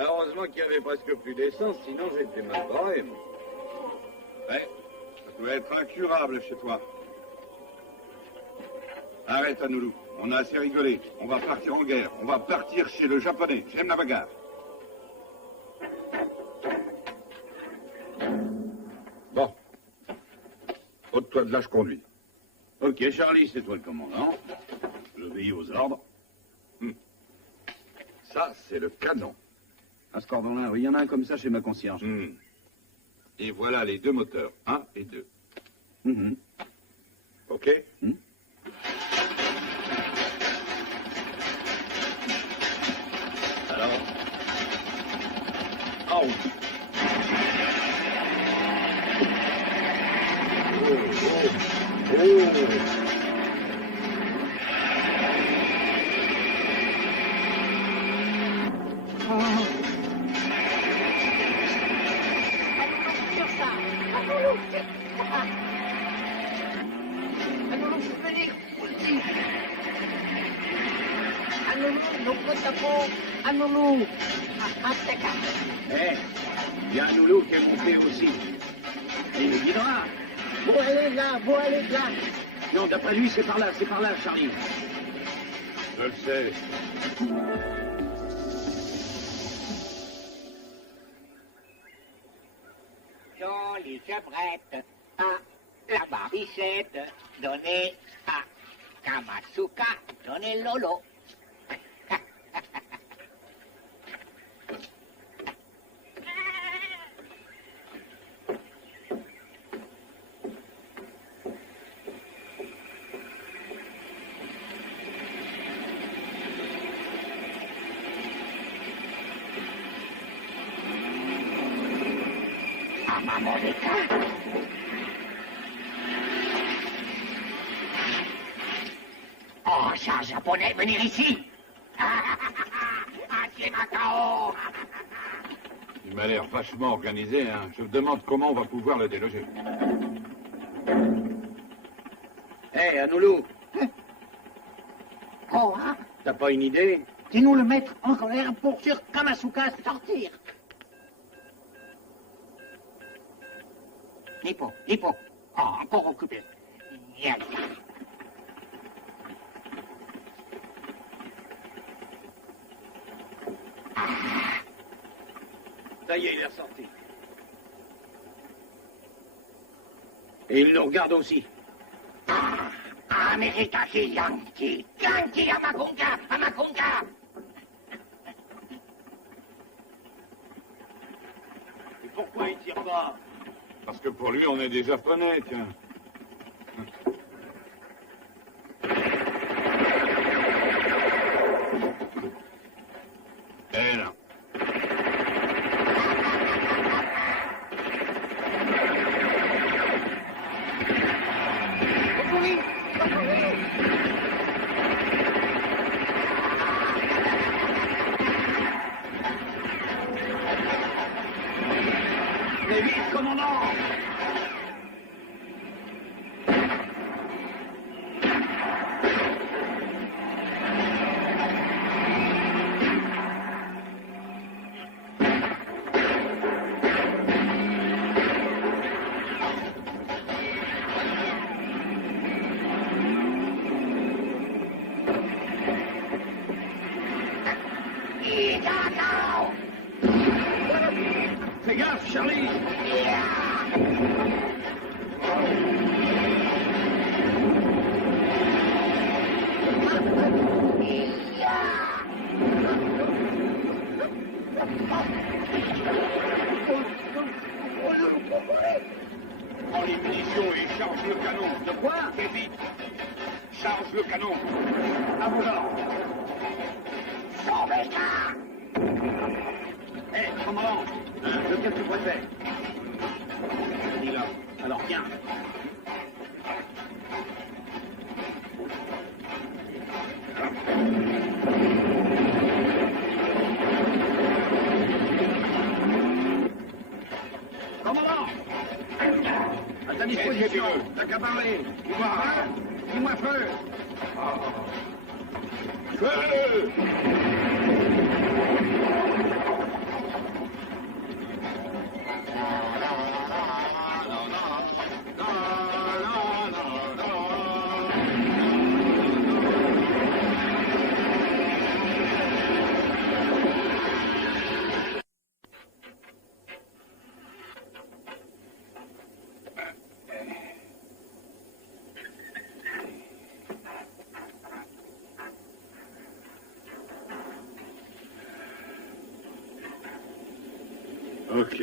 Heureusement qu'il y avait presque plus d'essence, sinon j'étais mal barré. Ouais, ça doit être incurable chez toi. Arrête, Anoulou. On a assez rigolé. On va partir en guerre. On va partir chez le japonais. J'aime la bagarre. Bon. Ôte-toi de là, je conduis. Ok, Charlie, c'est toi le commandant. J'obéis aux ordres. Ça, c'est le canon. À ce cordon-là, oui, il y en a un comme ça chez ma concierge. Et voilà les 2 moteurs, 1 et 2. OK? Alors? En route. Il y a un loulou qui est monté aussi. Et il nous guidera. Vous allez là. Non, d'après lui, c'est par là, Charlie. Je le sais. Jolie chevrette à la barbichette, donnez à Kamasuka, donnez Lolo. Oh, chat japonais, venir ici. C'est Macao. Il m'a l'air vachement organisé, hein. Je me demande comment on va pouvoir le déloger. Hé, Anoulou. Quoi? T'as pas une idée? C'est nous le mettre en colère pour sur Kamasuka sortir. Nippo. Oh, encore occupé. Yalta. Ça y est, il est ressorti. Et il nous regarde aussi. America qui Yankee. Yankee à Makunga. Et pourquoi il tire pas? Parce que pour lui, on est des Japonais, tiens. Eh là. Mais vite, commandant! Fais gaffe, Charlie! Prends les munitions et charge le canon. De quoi? Fais vite. Charge le canon. À vos ordres. Hé, commandant, lequel tu préfères? Celui-là. Alors, viens. Commandant! À ta disposition, t'as qu'à parler. Dis-moi feu. Feu! Ok.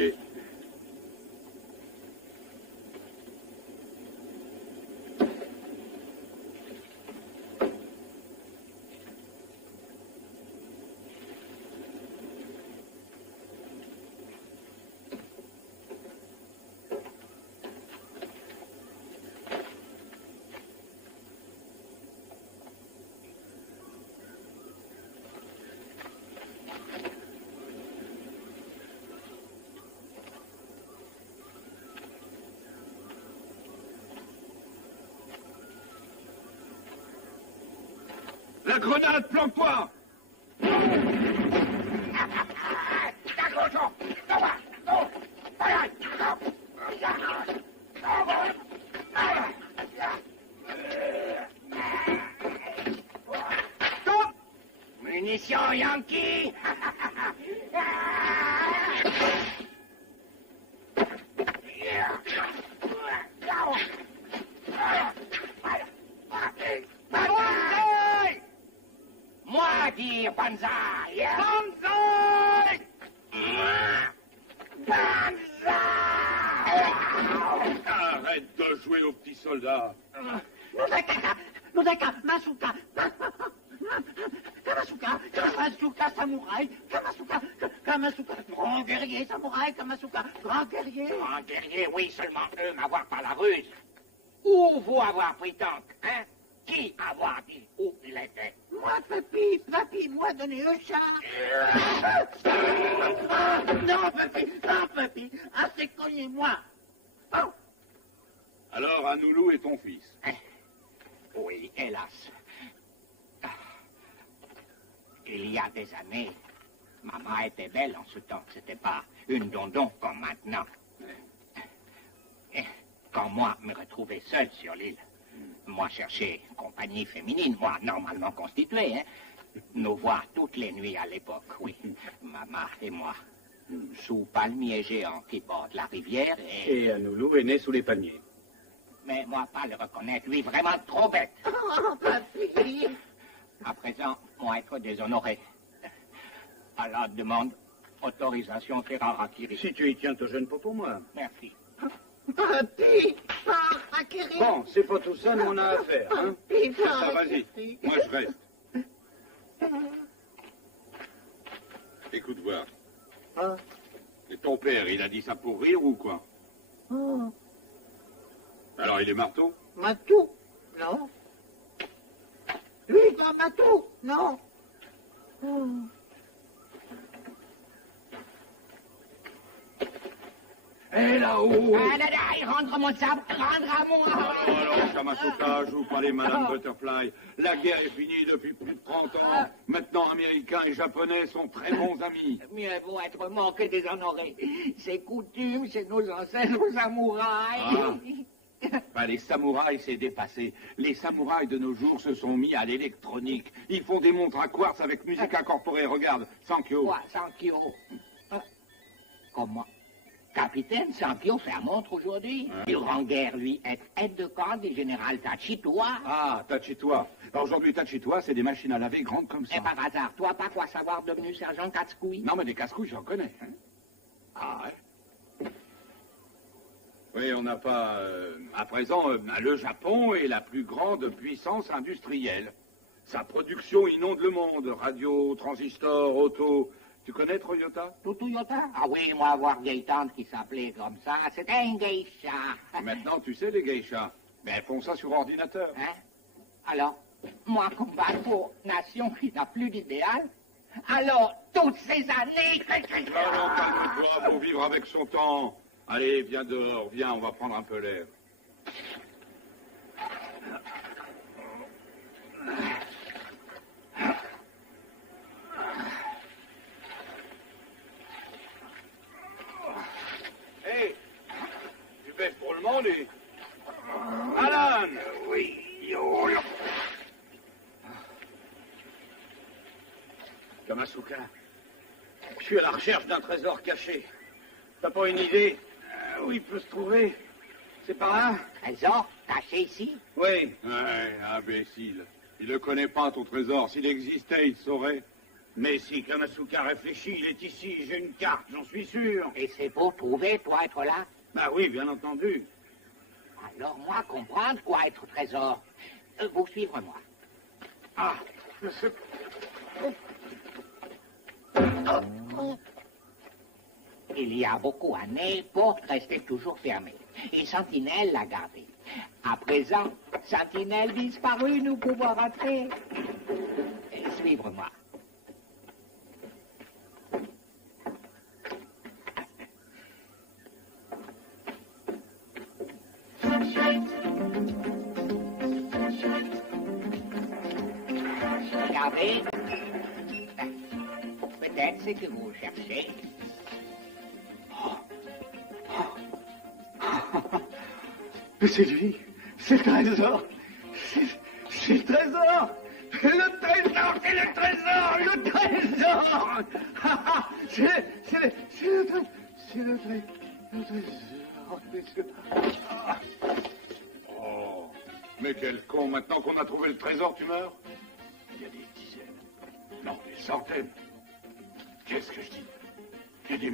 La grenade, planque-toi! Munitions Yankee! Moi dire Banzai! Banzai! Banzai! Arrête de jouer aux petits soldats. Nodaka, Masuka, Kamasuka, samouraï, Kamasuka, grand guerrier, samouraï, Kamasuka, grand guerrier. Grand guerrier, oui, seulement eux m'avoir par la ruse. Où vous avoir pris tank, hein? Qui avoir dit où il était? Moi, papy, moi, donner un chat. Non, papy, assez cogné, moi. Oh. Alors, Anoulou est ton fils. Oui, hélas. Il y a des années, maman était belle en ce temps. C'était pas une dondon comme maintenant. Et quand moi me retrouvais seul sur l'île, moi cherchais compagnie féminine, moi normalement constituée, hein. Nous voir toutes les nuits à l'époque, oui. Maman et moi, sous palmiers géants qui bordent la rivière Et Anoulou est né sous les palmiers. Mais moi, pas le reconnaître, lui, vraiment trop bête. Oh, papy. À présent, moi, être déshonoré. Alors, demande autorisation Ferrarakiri. Si tu y tiens, te gêne pas pour moi. Merci. Papy, Ferrarakiri. Bon, c'est pas tout ça, mais on a affaire, hein. Papy, Ah, vas-y, moi je reste. Écoute voir. Ah. Et ton père, il a dit ça pour rire ou quoi? Oh, Alors il est marteau? Matou, non. Lui, pas Matou, non. Oh. Hé, là-haut! Ah, là, là, rendre mon sabre, rendre à moi. Alors, Kamasuka, joue pas les Madame Butterfly. La guerre est finie depuis plus de 30 ans. Maintenant, Américains et Japonais sont très bons amis. Mieux vaut être mort que déshonoré. C'est coutume, c'est nos ancêtres samouraïs. Bah, les samouraïs, c'est dépassé. Les samouraïs de nos jours se sont mis à l'électronique. Ils font des montres à quartz avec musique incorporée. Regarde, Sankyo. Quoi, Sankyo? Comment? Capitaine Sankyo fait la montre aujourd'hui. Il rend guerre, lui, être aide de camp du général Tachitoa. Ah, Tachitoa. Aujourd'hui, Tachitoa, c'est des machines à laver grandes comme ça. Et par hasard, toi, pas quoi savoir devenu sergent casse-couille? Non, mais des casse-couilles, j'en connais. Hein. Ah, ouais. Oui, on n'a pas... à présent, le Japon est la plus grande puissance industrielle. Sa production inonde le monde. Radio, transistors, auto... Tu connais Toyota? Toyota? Ah oui, moi, avoir vieille tante qui s'appelait comme ça, c'était un geisha. Maintenant, tu sais, les geishas, mais elles font ça sur ordinateur. Hein? Alors, moi, combattre pour nation qui n'a plus d'idéal? Alors, toutes ces années... Non, calme-toi, faut vivre avec son temps. Allez, viens dehors, viens, on va prendre un peu l'air. Hé, tu baisses pour le monde et... Alan! Oui, yo. Kamasuka, je suis à la recherche d'un trésor caché. T'as pas une idée où il peut se trouver? C'est par là? Trésor caché ici? Oui. Ouais, imbécile. Il ne connaît pas ton trésor. S'il existait, il saurait. Mais si Kamasuka réfléchit, il est ici, j'ai une carte, j'en suis sûr. Et c'est pour trouver, pour être là? Bah oui, bien entendu. Alors moi, comprendre quoi être trésor. Vous suivre moi. Ah, monsieur... Il y a beaucoup d'années, porte restait toujours fermée. Et Sentinelle l'a gardée. À présent, Sentinelle disparue, nous pouvons rentrer. Suivre-moi. Regardez. Peut-être c'est que vous cherchez. C'est lui, c'est le trésor, c'est le trésor, le trésor, c'est le trésor, le trésor, c'est le trésor. Oh, mais quel con, maintenant qu'on a trouvé le trésor, tu meurs? Il y a des dizaines, non, des centaines. Qu'est-ce que je dis? Il y a des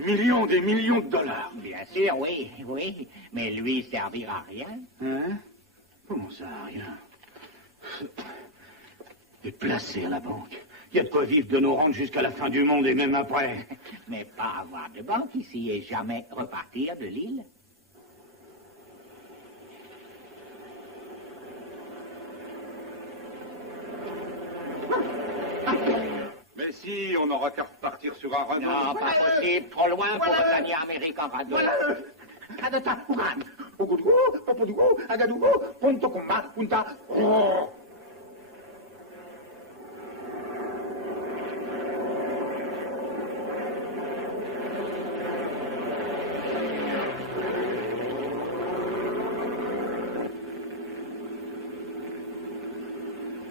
millions de dollars. Bien sûr, oui, oui. Mais lui servira à rien. Hein? Comment ça, à rien? Et placé à la banque. Il y a de quoi vivre de nos rentes jusqu'à la fin du monde et même après. Mais pas avoir de banque ici et jamais repartir de l'île. Mais si, on n'aura qu'à repartir sur un radeau. Non, pas possible. Trop loin pour regagner Amérique en radeau.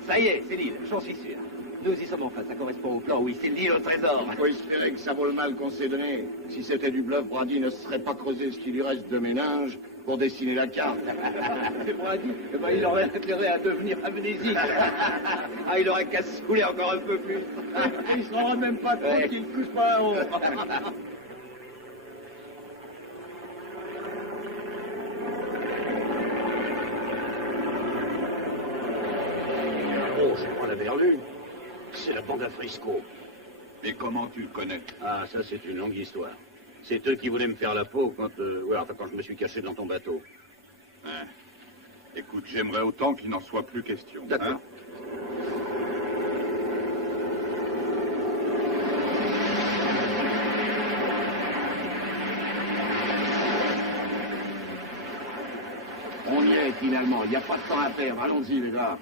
Ça y est, c'est l'île, j'en suis sûr. Nous y sommes enfin, ça correspond au plan, oui, c'est l'île au trésor. Il faut espérer que ça vaut le mal qu'on s'est donné. Si c'était du bluff, Brady ne se serait pas creusé ce qui lui reste de méninge pour dessiner la carte. Brady, eh ben, il aurait intérêt à devenir amnésique. Ah, il aurait qu'à se saouler encore un peu plus. Il se rendra même pas compte qu'il ne touche pas un rond. Oh, c'est pas la Berlue. C'est la bande à Frisco. Et comment tu le connais? Ah, ça, c'est une longue histoire. C'est eux qui voulaient me faire la peau quand je me suis caché dans ton bateau. Hein. Écoute, j'aimerais autant qu'il n'en soit plus question. D'accord. Hein? On y est finalement, il n'y a pas de temps à perdre. Allons-y, les gars.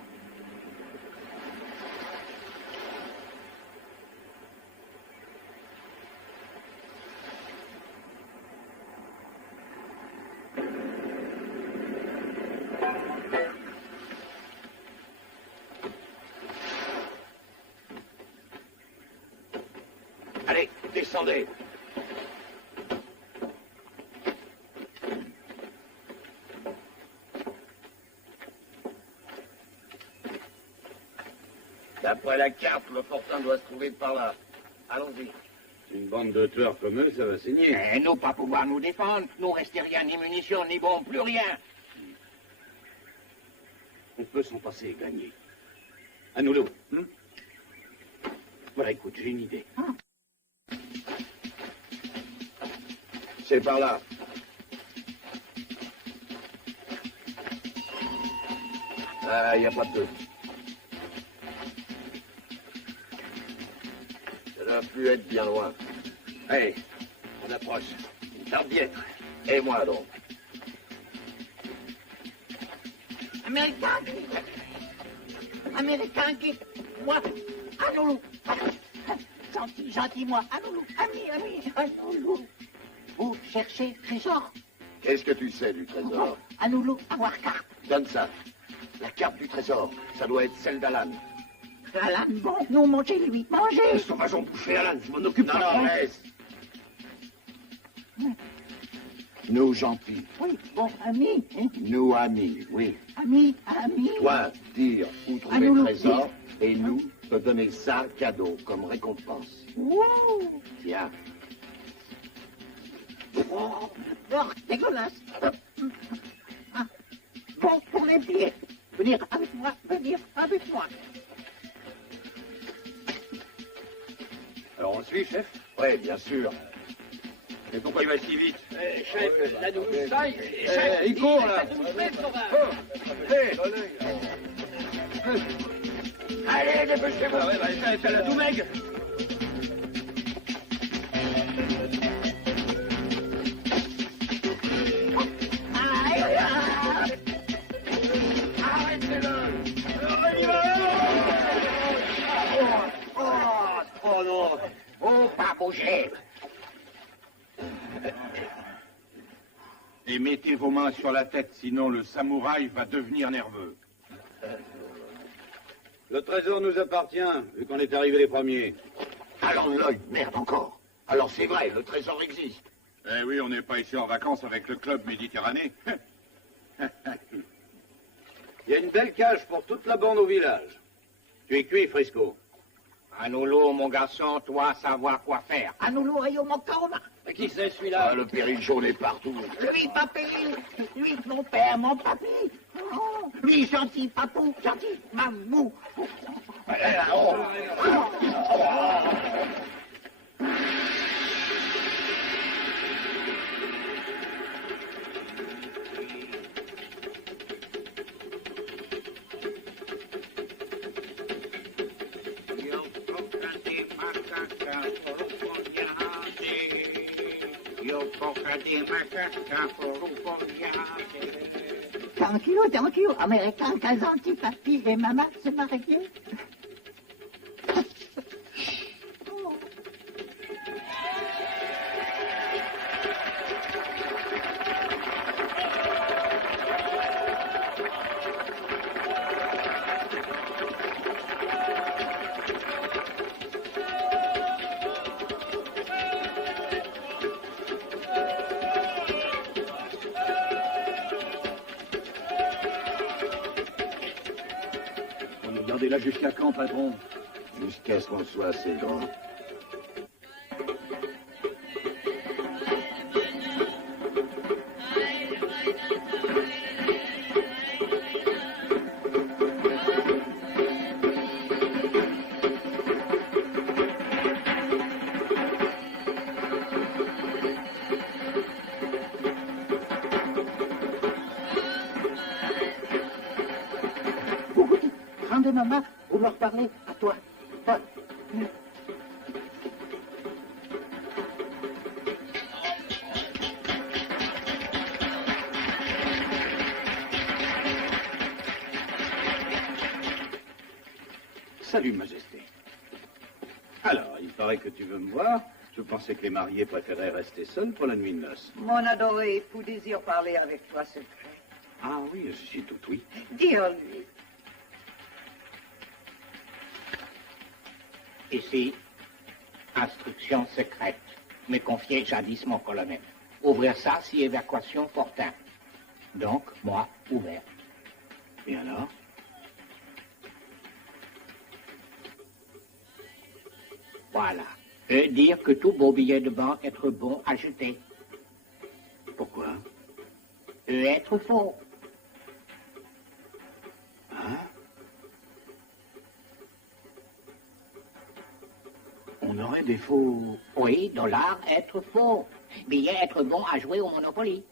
Allez, descendez. D'après la carte, le fortin doit se trouver par là. Allons-y. Une bande de tueurs comme eux, ça va saigner. Et nous pas pouvoir nous défendre. Nous rester rien, ni munitions, ni bombes, plus rien. On peut s'en passer et gagner. À nous, Voilà, écoute, j'ai une idée. C'est par là. Ah, il n'y a pas de doute. Ça doit plus être bien loin. Allez, on approche. Tarde d'y être. Et moi, donc. Américain qui... Moi, Anoulou. Gentil, moi. Anoulou, ami, Anoulou. Vous cherchez trésor? Qu'est-ce que tu sais du trésor? Anoulou, avoir carte. Donne ça. La carte du trésor, ça doit être celle d'Alan. Alan, bon, nous, mangez-lui, mangez. Les sauvages ont bouffé Alan, je m'en occupe Non, pas. non, laisse. Nous gentils. Oui, bon, amis, hein? Nous amis, oui. Amis. Toi, dire où trouver Anoulou, le trésor, et nous, Je peux donner ça cadeau comme récompense. Wow. Tiens. Oh, dégueulasse. Ah, bon pour les pieds. Venir avec moi, venir avec moi. Alors on suit, chef? Oui, bien sûr. Mais pourquoi il va si vite? Chef, la douce taille. Chef, il court là. Allez, dépêchez-vous. Ah ouais, bah, t'as la doumègue. Oh non. Oh, pas bouger. Et mettez vos mains sur la tête, sinon le samouraï va devenir nerveux. Le trésor nous appartient, vu qu'on est arrivés les premiers. Alors Lloyd, merde encore. Alors c'est vrai, le trésor existe. Eh oui, on n'est pas ici en vacances avec le club Méditerranée. Il y a une belle cage pour toute la bande au village. Tu es cuit, Frisco. Anoulou, mon garçon, toi, savoir quoi faire. Anoulou, Rio, mon corps. Qui c'est celui-là? Ah, le péril jaune est partout. Lui, papy. Lui, mon père, mon papy. Oh, lui, gentil, papou, gentil, mamou. Tranquille, américain, Kazanti, papy et maman se marier. Regardez là jusqu'à quand, patron? Jusqu'à ce qu'on soit assez grand. Grande maman, vous leur parlez à toi. Paul. Salut, Majesté. Alors, il paraît que tu veux me voir. Je pensais que les mariés préféraient rester seuls pour la nuit de noces. Mon adoré époux désire parler avec toi secret. Ah oui, je suis tout oui. Dis-lui. Ici, instruction secrète, me confiait jadis mon colonel. Ouvrir ça si évacuation fortin. Donc, moi, ouvert. Et alors? Voilà. Et dire que tout beau billet de banque être bon à jeter. Pourquoi? Et être faux. Hein? On aurait des faux... Oui, dollar, être faux. Billet, être bon à jouer au Monopoly.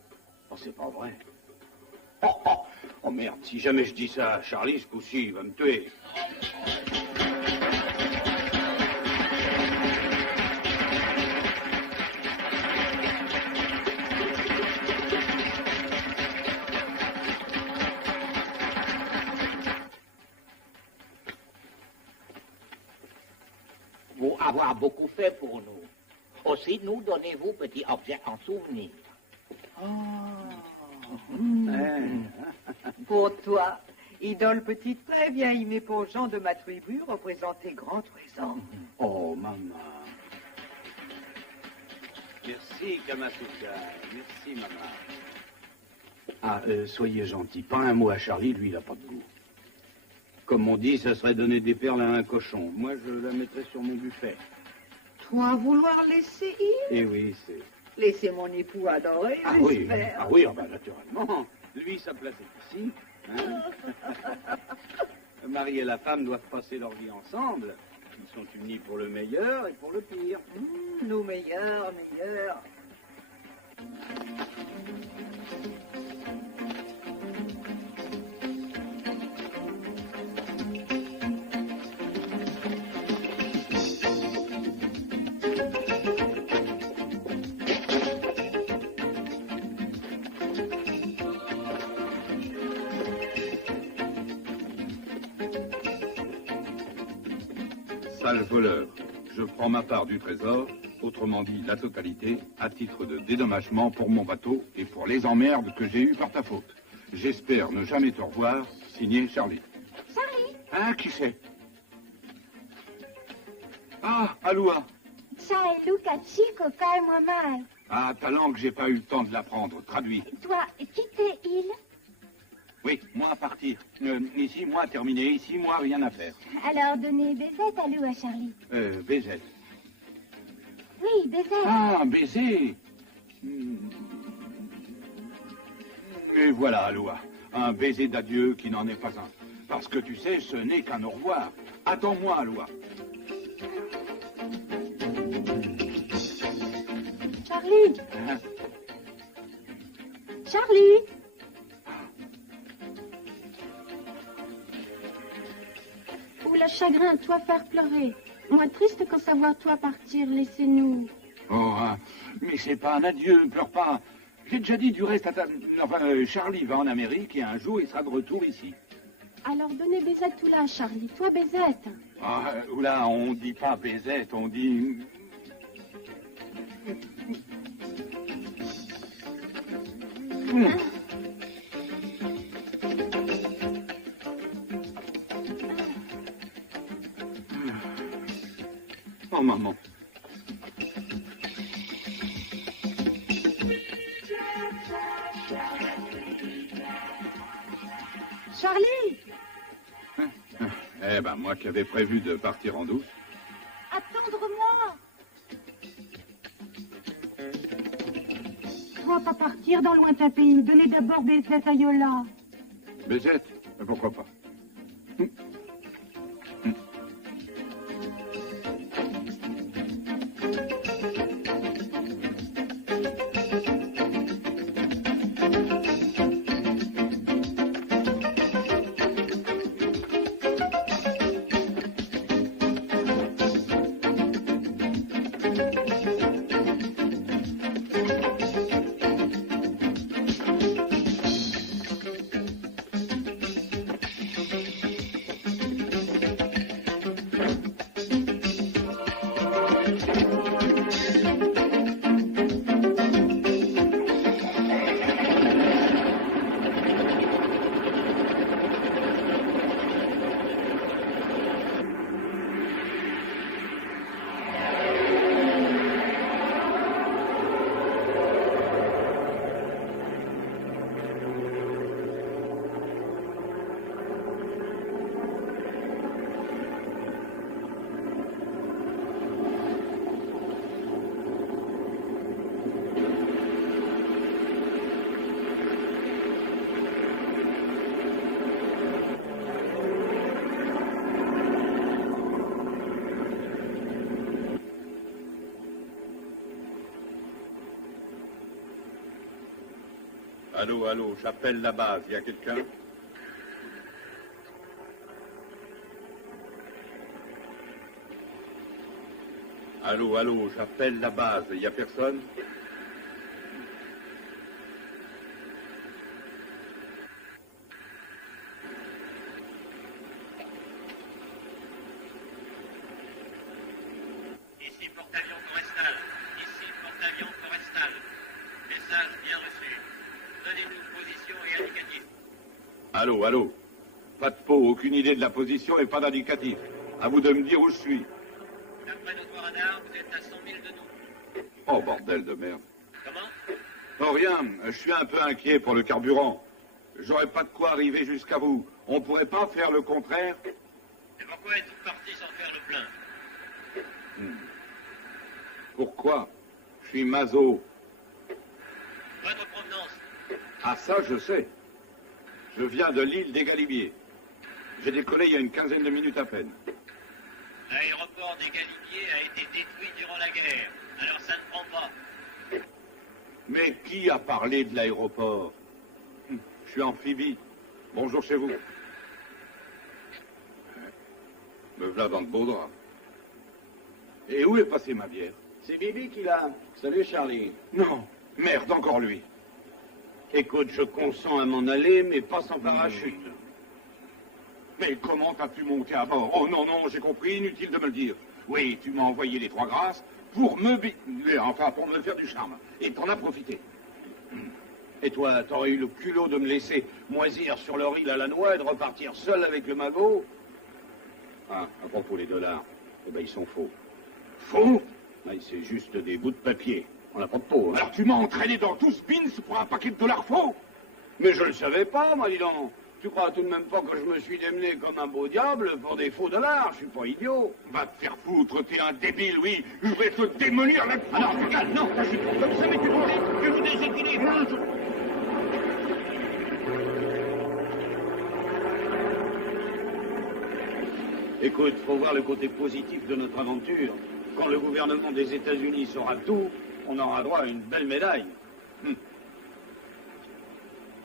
Oh, c'est pas vrai. Oh, oh, oh merde, si jamais je dis ça à Charlie, ce coup-ci, il va me tuer. Vous avoir beaucoup fait pour nous. Aussi, nous donnez-vous petit objet en souvenir. Pour toi, idole petite très vieille, mais pour gens de ma tribu, représenter grand trésor. Oh, maman. Merci, Kamasuka. Merci, maman. Ah, soyez gentil. Pas un mot à Charlie, lui, il n'a pas de goût. Comme on dit, ça serait donner des perles à un cochon. Moi, je la mettrais sur mon buffet. Toi, vouloir laisser il? Eh oui, c'est... Laisser mon époux adoré, Ah oui, naturellement. Lui, sa place est ici. Hein. Le mari et la femme doivent passer leur vie ensemble. Ils sont unis pour le meilleur et pour le pire. Nous meilleurs. Sale voleur, je prends ma part du trésor, autrement dit la totalité, à titre de dédommagement pour mon bateau et pour les emmerdes que j'ai eues par ta faute. J'espère ne jamais te revoir, signé Charlie. Charlie? Ah, qui c'est? Ah, Aloua. Sai Luca Chico cae moi mal. Ah, ta langue, j'ai pas eu le temps de l'apprendre. Traduis. Toi, quitter-il? Oui, moi à partir. Ici, moi à terminer. Ici, moi, rien à faire. Alors, donnez baisette à Lou à Charlie. Baisette. Oui, baisette. Ah, baiser. Et voilà, Aloua. Un baiser d'adieu qui n'en est pas un. Parce que tu sais, ce n'est qu'un au revoir. Attends-moi, Aloua. Charlie. Hein? Charlie. Ou le chagrin, toi faire pleurer. Moins triste qu'en savoir toi partir, laissez-nous. Oh, hein. Mais c'est pas un adieu, pleure pas. J'ai déjà dit du reste à ta... Enfin, Charlie va en Amérique et un jour il sera de retour ici. Alors donnez baisette tout là, Charlie. Toi, baisette. Ah, oula, on dit pas baisette, on dit... Oh, maman. Charlie! Eh ben, moi qui avais prévu de partir en douce. Attendre-moi! Toi, pas partir dans lointain pays. Donnez d'abord baisette à Yola. Baisette? Pourquoi pas? Allô, allô, j'appelle la base, il y a quelqu'un? Allô, allô, j'appelle la base, il y a personne? Ici porte-avions Forestal. Ici porte-avions Forestal. Message bien reçu. Donnez-nous position et indicatif. Allô, allô. Pas de peau, aucune idée de la position et pas d'indicatif. À vous de me dire où je suis. D'après notre radar, vous êtes à 100 000 de nous. Oh, bordel de merde. Comment? Oh, rien, je suis un peu inquiet pour le carburant. J'aurais pas de quoi arriver jusqu'à vous. On pourrait pas faire le contraire? Et pourquoi êtes-vous parti sans faire le plein? Pourquoi? Je suis maso. Votre provenance? Ah, ça, je sais. Je viens de l'île des Galibiers. J'ai décollé il y a une quinzaine de minutes à peine. L'aéroport des Galibiers a été détruit durant la guerre. Alors ça ne prend pas. Mais qui a parlé de l'aéroport? Je suis amphibie. Bonjour chez vous. Me voilà dans de beaux draps. Et où est passée ma bière? C'est Bibi qui l'a. Salut, Charlie. Non. Merde, encore lui. Écoute, je consens à m'en aller, mais pas sans parachute. Mais comment t'as pu monter à bord? Oh non, non, j'ai compris, inutile de me le dire. Oui, tu m'as envoyé les 3 grâces pour me enfin, pour me faire du charme. Et t'en as profité. Et toi, t'aurais eu le culot de me laisser moisir sur leur île à la noix et de repartir seul avec le magot? Ah, à propos les dollars, eh ben ils sont faux. Faux? C'est juste des bouts de papier. On n'a pas de peau. Alors tu m'as entraîné dans 12 pins pour un paquet de dollars faux? Mais je le savais pas, moi, dis donc. Tu crois tout de même pas que je me suis démené comme un beau diable pour des faux dollars? Je suis pas idiot. Va te faire foutre, t'es un débile, oui. Je vais te démolir la... Alors, regarde, non, je suis pas comme ça, mais tu voulais que vous déséquilibre. Écoute, faut voir le côté positif de notre aventure. Quand le gouvernement des États-Unis saura tout, on aura droit à une belle médaille.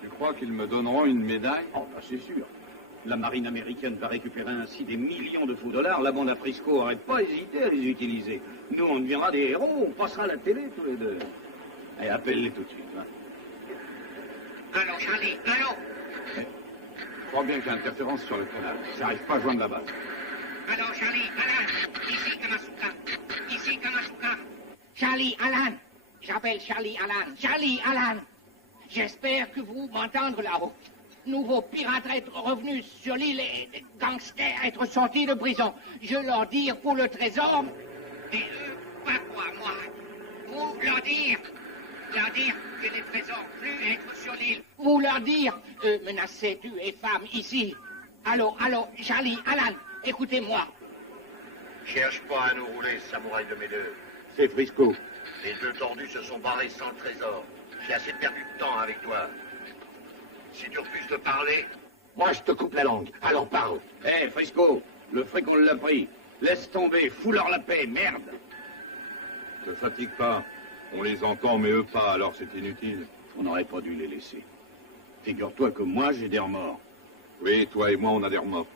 Tu crois qu'ils me donneront une médaille? Oh, bah c'est sûr. La marine américaine va récupérer ainsi des millions de faux dollars. La bande à Frisco n'aurait pas hésité à les utiliser. Nous, on deviendra des héros, on passera à la télé tous les deux. Allez, appelle-les tout de suite. Hein. Allô, Charlie, allô? Je crois bien qu'il y a interférence sur le canal. J'arrive pas à joindre la base. Allô, Charlie, Alan, ici Kamasuka. Ici Kamasuka. Charlie, Alan. J'appelle Charlie, Alan. Charlie, Alan. J'espère que vous m'entendez là-haut. Nouveaux pirates être revenus sur l'île et des gangsters être sortis de prison. Je leur dire pour le trésor. Et eux, pas quoi, moi. Vous leur dire que les trésors plus être sur l'île. Vous leur dire, menacer, tuer femmes ici. Allô, Charlie, Alan, écoutez-moi. Cherche pas à nous rouler, samouraï de mes deux. C'est Frisco. Les 2 tordus se sont barrés sans le trésor. J'ai assez perdu de temps avec toi. Si tu refuses de parler... Moi, je te coupe la langue. Alors parle. Hé, Frisco, le fric, on l'a pris. Laisse tomber, fous-leur la paix, merde. Ne fatigue pas. On les entend, mais eux pas, alors c'est inutile. On n'aurait pas dû les laisser. Figure-toi que moi, j'ai des remords. Oui, toi et moi, on a des remords.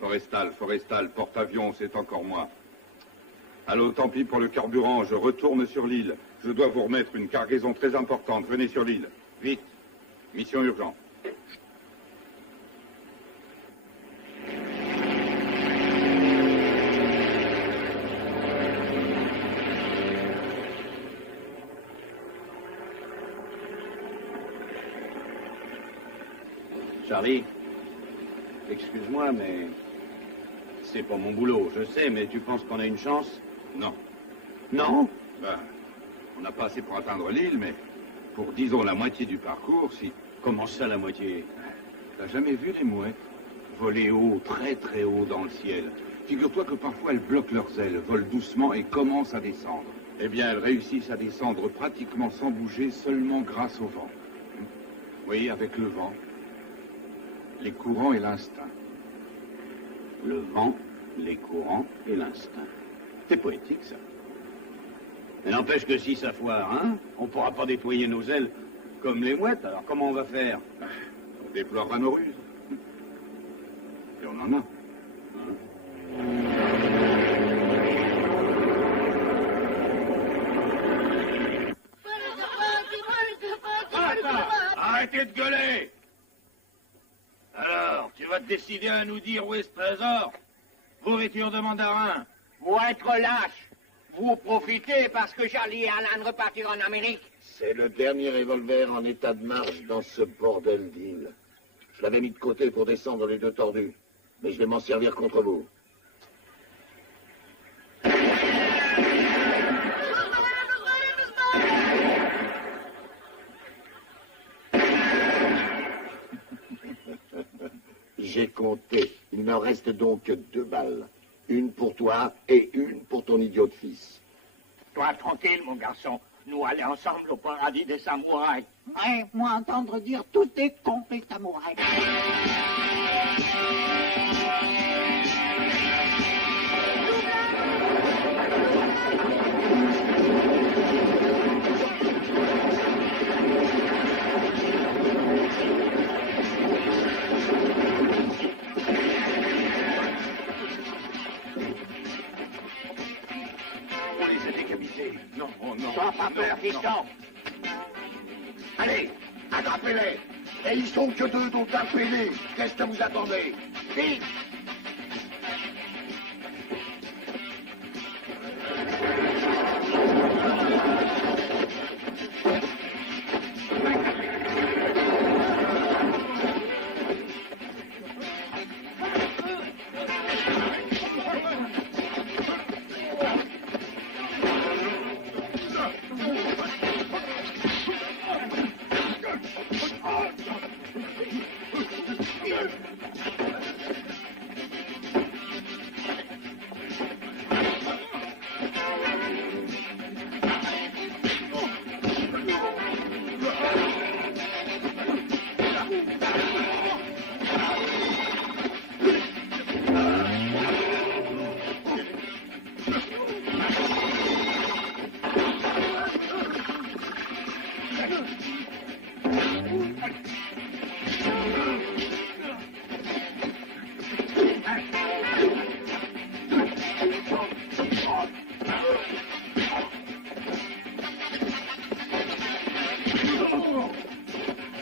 Forestal, porte-avions, c'est encore moi. Allô, tant pis pour le carburant, je retourne sur l'île. Je dois vous remettre une cargaison très importante. Venez sur l'île. Vite. Mission urgente. Charlie, excuse-moi, mais c'est pas mon boulot, je sais, mais tu penses qu'on a une chance? Non. Non? Ben, on n'a pas assez pour atteindre l'île, mais pour, disons, la moitié du parcours, si... Comment ça, la moitié? T'as jamais vu les mouettes voler haut, très très haut dans le ciel? Figure-toi que parfois elles bloquent leurs ailes, volent doucement et commencent à descendre. Eh bien, elles réussissent à descendre pratiquement sans bouger, seulement grâce au vent. Oui, avec le vent, les courants et l'instinct. Le vent, les courants et l'instinct. C'est poétique, ça. Mais n'empêche que si ça foire, hein, on pourra pas déployer nos ailes comme les mouettes, alors comment on va faire? On déploiera nos ruses. Et on en a. Arrêtez de gueuler! Alors, tu vas te décider à nous dire où est ce trésor? Pourriture de mandarin. Vous être lâche. Vous profitez parce que Charlie et Alan repartiront en Amérique. C'est le dernier revolver en état de marche dans ce bordel d'île. Je l'avais mis de côté pour descendre les 2 tordus. Mais je vais m'en servir contre vous. J'ai compté. Il me reste donc 2 balles. Une pour toi et une pour ton idiot de fils. Toi, tranquille, mon garçon. Nous aller ensemble au paradis des samouraïs. Ouais, moi entendre dire tout est con, les samouraïs. On les a décapités. Non, oh non. Sois pas peur, fiston. Allez, attrapez-les. Et ils sont que 2, donc tapez-les. Qu'est-ce que vous attendez? Vite!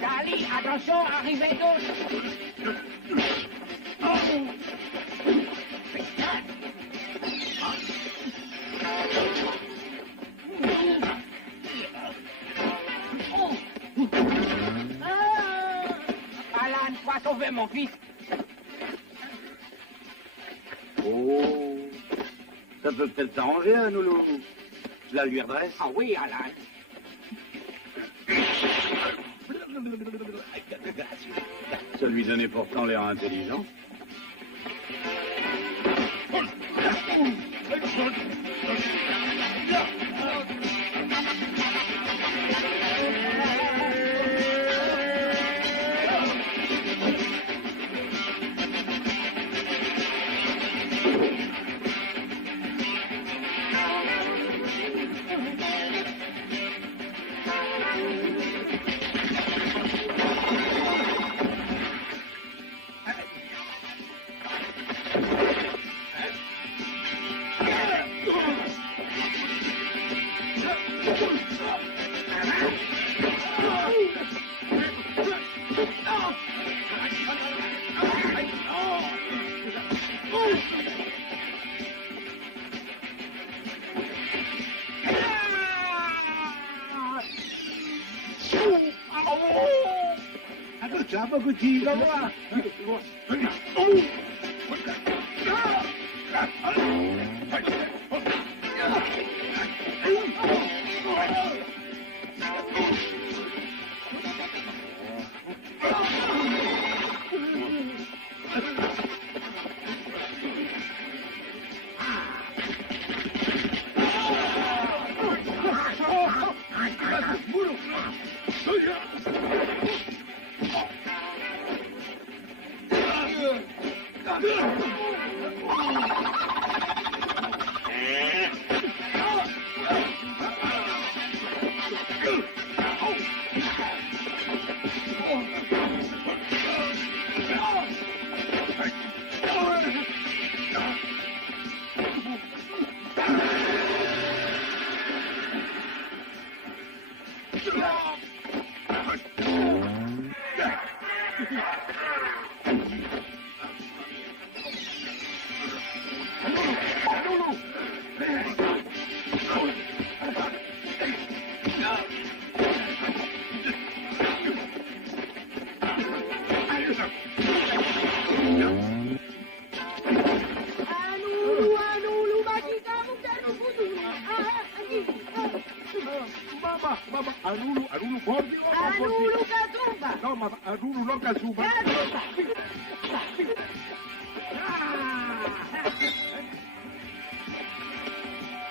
Charlie, attention, arrivez tous. Alan, sois sauvé, mon fils. Oh, ça peut peut-être s'arranger, hein, Noulou. Je la lui redresse. Ah oui, Alan. Ça lui donnait pourtant l'air intelligent. Ciao, petit, va voir. Anulu, guardi, Anulu Katumba. Insomma, ad uno non casuma.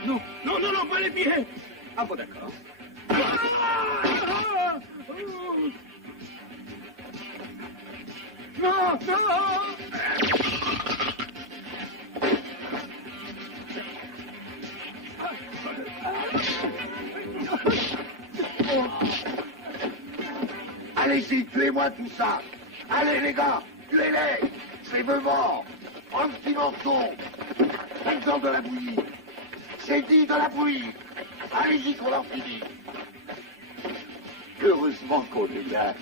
Non, non, non, non, pas les pieds. Ah bon, d'accord. Non, non. Allez-y, tuez-moi tout ça. Allez les gars, tuez-les. C'est veuvant. Un petit morceau. Faites-en de la bouillie. C'est dit de la bouillie. Allez-y qu'on en finit. Heureusement qu'on est là.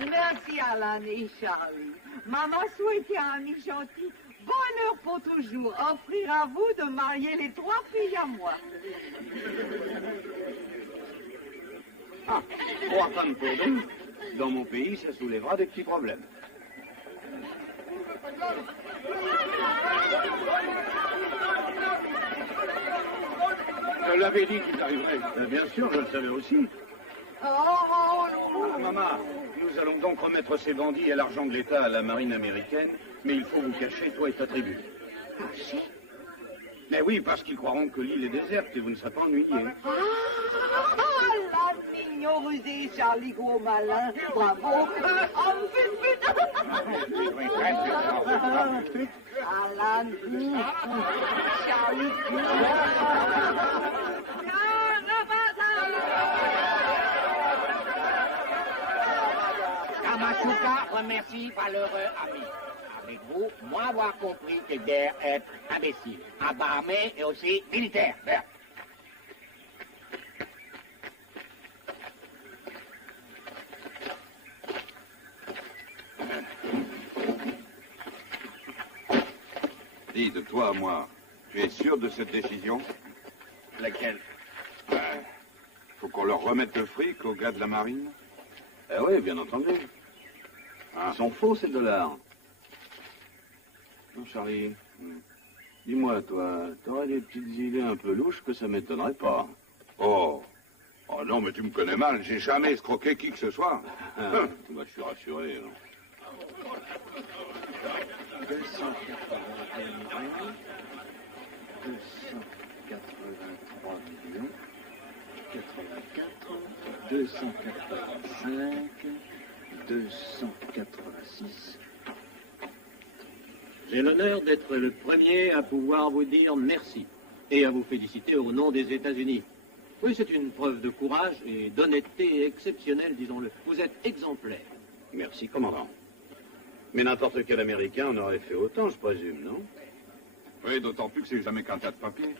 Merci Alan et Charlie. Maman souhaitait à un ami gentil bonheur pour toujours. Offrir à vous de marier les 3 filles à moi. Ah, 3 femmes pour 2. Dans mon pays, ça soulèvera des petits problèmes. Je l'avais dit qu'il arriverait. Bien sûr, je le savais aussi. Oh, maman, nous allons donc remettre ces bandits et l'argent de l'État à la marine américaine, mais il faut vous cacher, toi et ta tribu. Cacher? Mais oui, parce qu'ils croiront que l'île est déserte et vous ne serez pas ennuyés. La mignon rusé, Charlie gros malin. Bravo. Oh, Alan, Charlie. Kamasuka remercie valeureux ami. Avec vous, moi avoir compris que guerre est imbécile, armée et aussi militaire. Dis, de toi à moi, tu es sûr de cette décision? Laquelle? Faut qu'on leur remette le fric aux gars de la marine? Eh oui, bien entendu. Ils sont faux, ces dollars. Non, Charlie, dis-moi, toi, t'aurais des petites idées un peu louches que ça m'étonnerait pas. Oh non, mais tu me connais mal, j'ai jamais escroqué qui que ce soit. Bah, je suis rassuré. Alors. 283 millions, 84, 285, 286. J'ai l'honneur d'être le premier à pouvoir vous dire merci et à vous féliciter au nom des États-Unis. Oui, c'est une preuve de courage et d'honnêteté exceptionnelle, disons-le. Vous êtes exemplaire. Merci, commandant. Mais n'importe quel Américain en aurait fait autant, je présume, non? Oui, d'autant plus que c'est jamais qu'un tas de papier.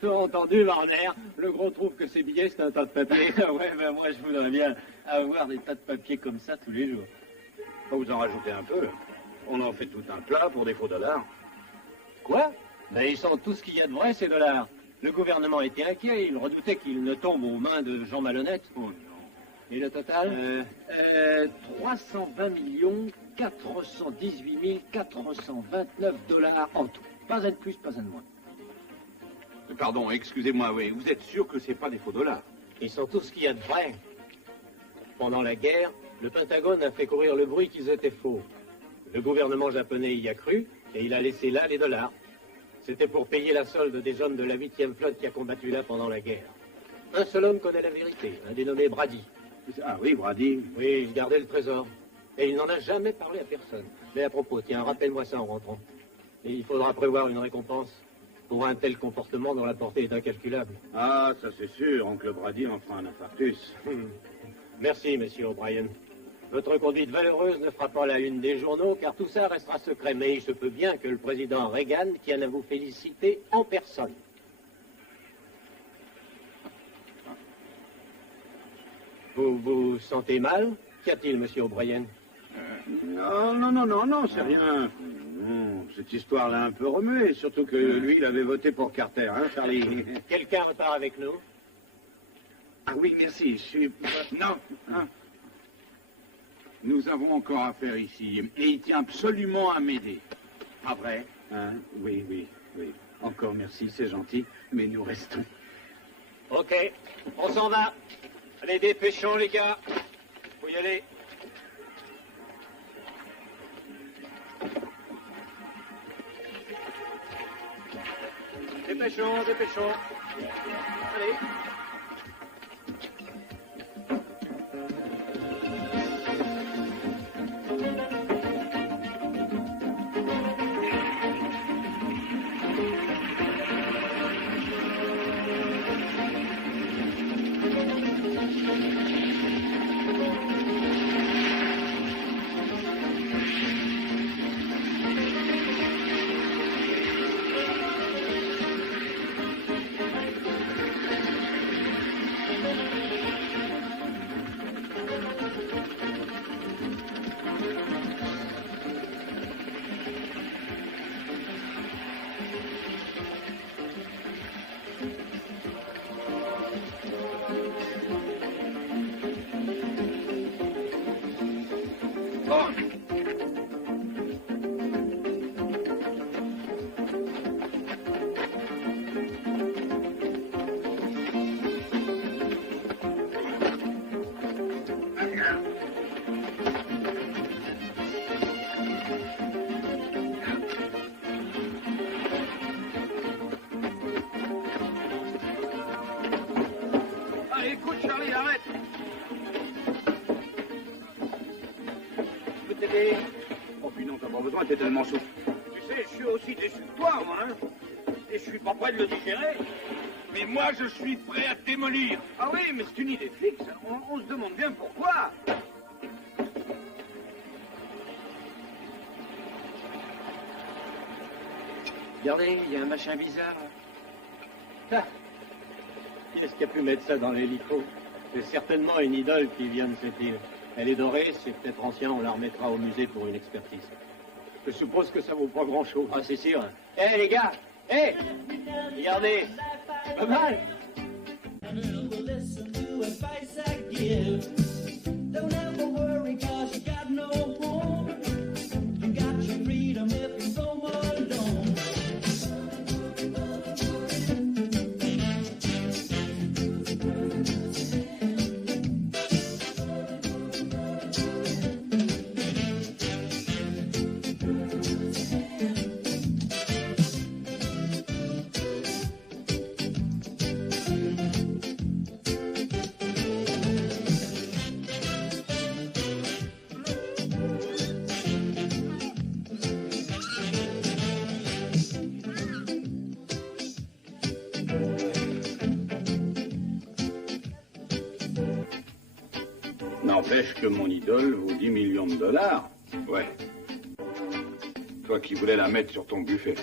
T'as entendu, Warner? Le gros trouve que ces billets, c'est un tas de papier. Ouais, ben moi, je voudrais bien avoir des tas de papier comme ça tous les jours. Faut vous en rajouter un peu. On en fait tout un plat pour des faux dollars. Quoi? Ben, ils sont tout ce qu'il y a de vrai, ces dollars. Le gouvernement était inquiet. Il redoutait qu'ils ne tombent aux mains de gens malhonnêtes. Oh non. Et le total 320 418 429 $ en tout. Pas un de plus, pas un de moins. Pardon, excusez-moi, oui. Vous êtes sûr que c'est pas des faux dollars? Ils sont tout ce qu'il y a de vrai. Pendant la guerre, le Pentagone a fait courir le bruit qu'ils étaient faux. Le gouvernement japonais y a cru et il a laissé là les dollars. C'était pour payer la solde des hommes de la 8e flotte qui a combattu là pendant la guerre. Un seul homme connaît la vérité, un dénommé Brady. Ah oui, Brady. Oui, il gardait le trésor. Et il n'en a jamais parlé à personne. Mais à propos, tiens, rappelle-moi ça en rentrant. Et il faudra prévoir une récompense pour un tel comportement dont la portée est incalculable. Ah, ça c'est sûr, oncle Brady en fera un infarctus. Merci, monsieur O'Brien. Votre conduite valeureuse ne fera pas la une des journaux, car tout ça restera secret. Mais il se peut bien que le président Reagan tienne à vous féliciter en personne. Vous vous sentez mal? Qu'y a-t-il, monsieur O'Brien? Non, c'est rien. Non, cette histoire l'a un peu remué, surtout que lui, il avait voté pour Carter, hein, Charlie? Quelqu'un repart avec nous? Ah oui, merci, je suis... Non, hein. Nous avons encore affaire ici, et il tient absolument à m'aider. Pas vrai? Hein? Oui. Encore merci, c'est gentil, mais nous restons. Ok, on s'en va. Allez, dépêchons, les gars. Faut y aller. Dépêchons. Allez. Écoute, Charlie, arrête. Je peux t'aider? Oh, puis non, t'as pas besoin, t'es tellement souple. Tu sais, je suis aussi déçu de toi, moi, hein. Et je suis pas prêt de le digérer. Mais moi, je suis prêt à te démolir. Ah oui, mais c'est une idée fixe. On se demande bien pourquoi. Regardez, il y a un machin bizarre. Ah. Qui est-ce qui a pu mettre ça dans l'hélico? C'est certainement une idole qui vient de cette île. Elle est dorée, c'est peut-être ancien, on la remettra au musée pour une expertise. Je suppose que ça vaut pas grand-chose. Ah, c'est sûr. Hé, les gars! Hé! Regardez! Pas mal! N'empêche que mon idole vaut 10 millions de dollars. Ouais. Toi qui voulais la mettre sur ton buffet.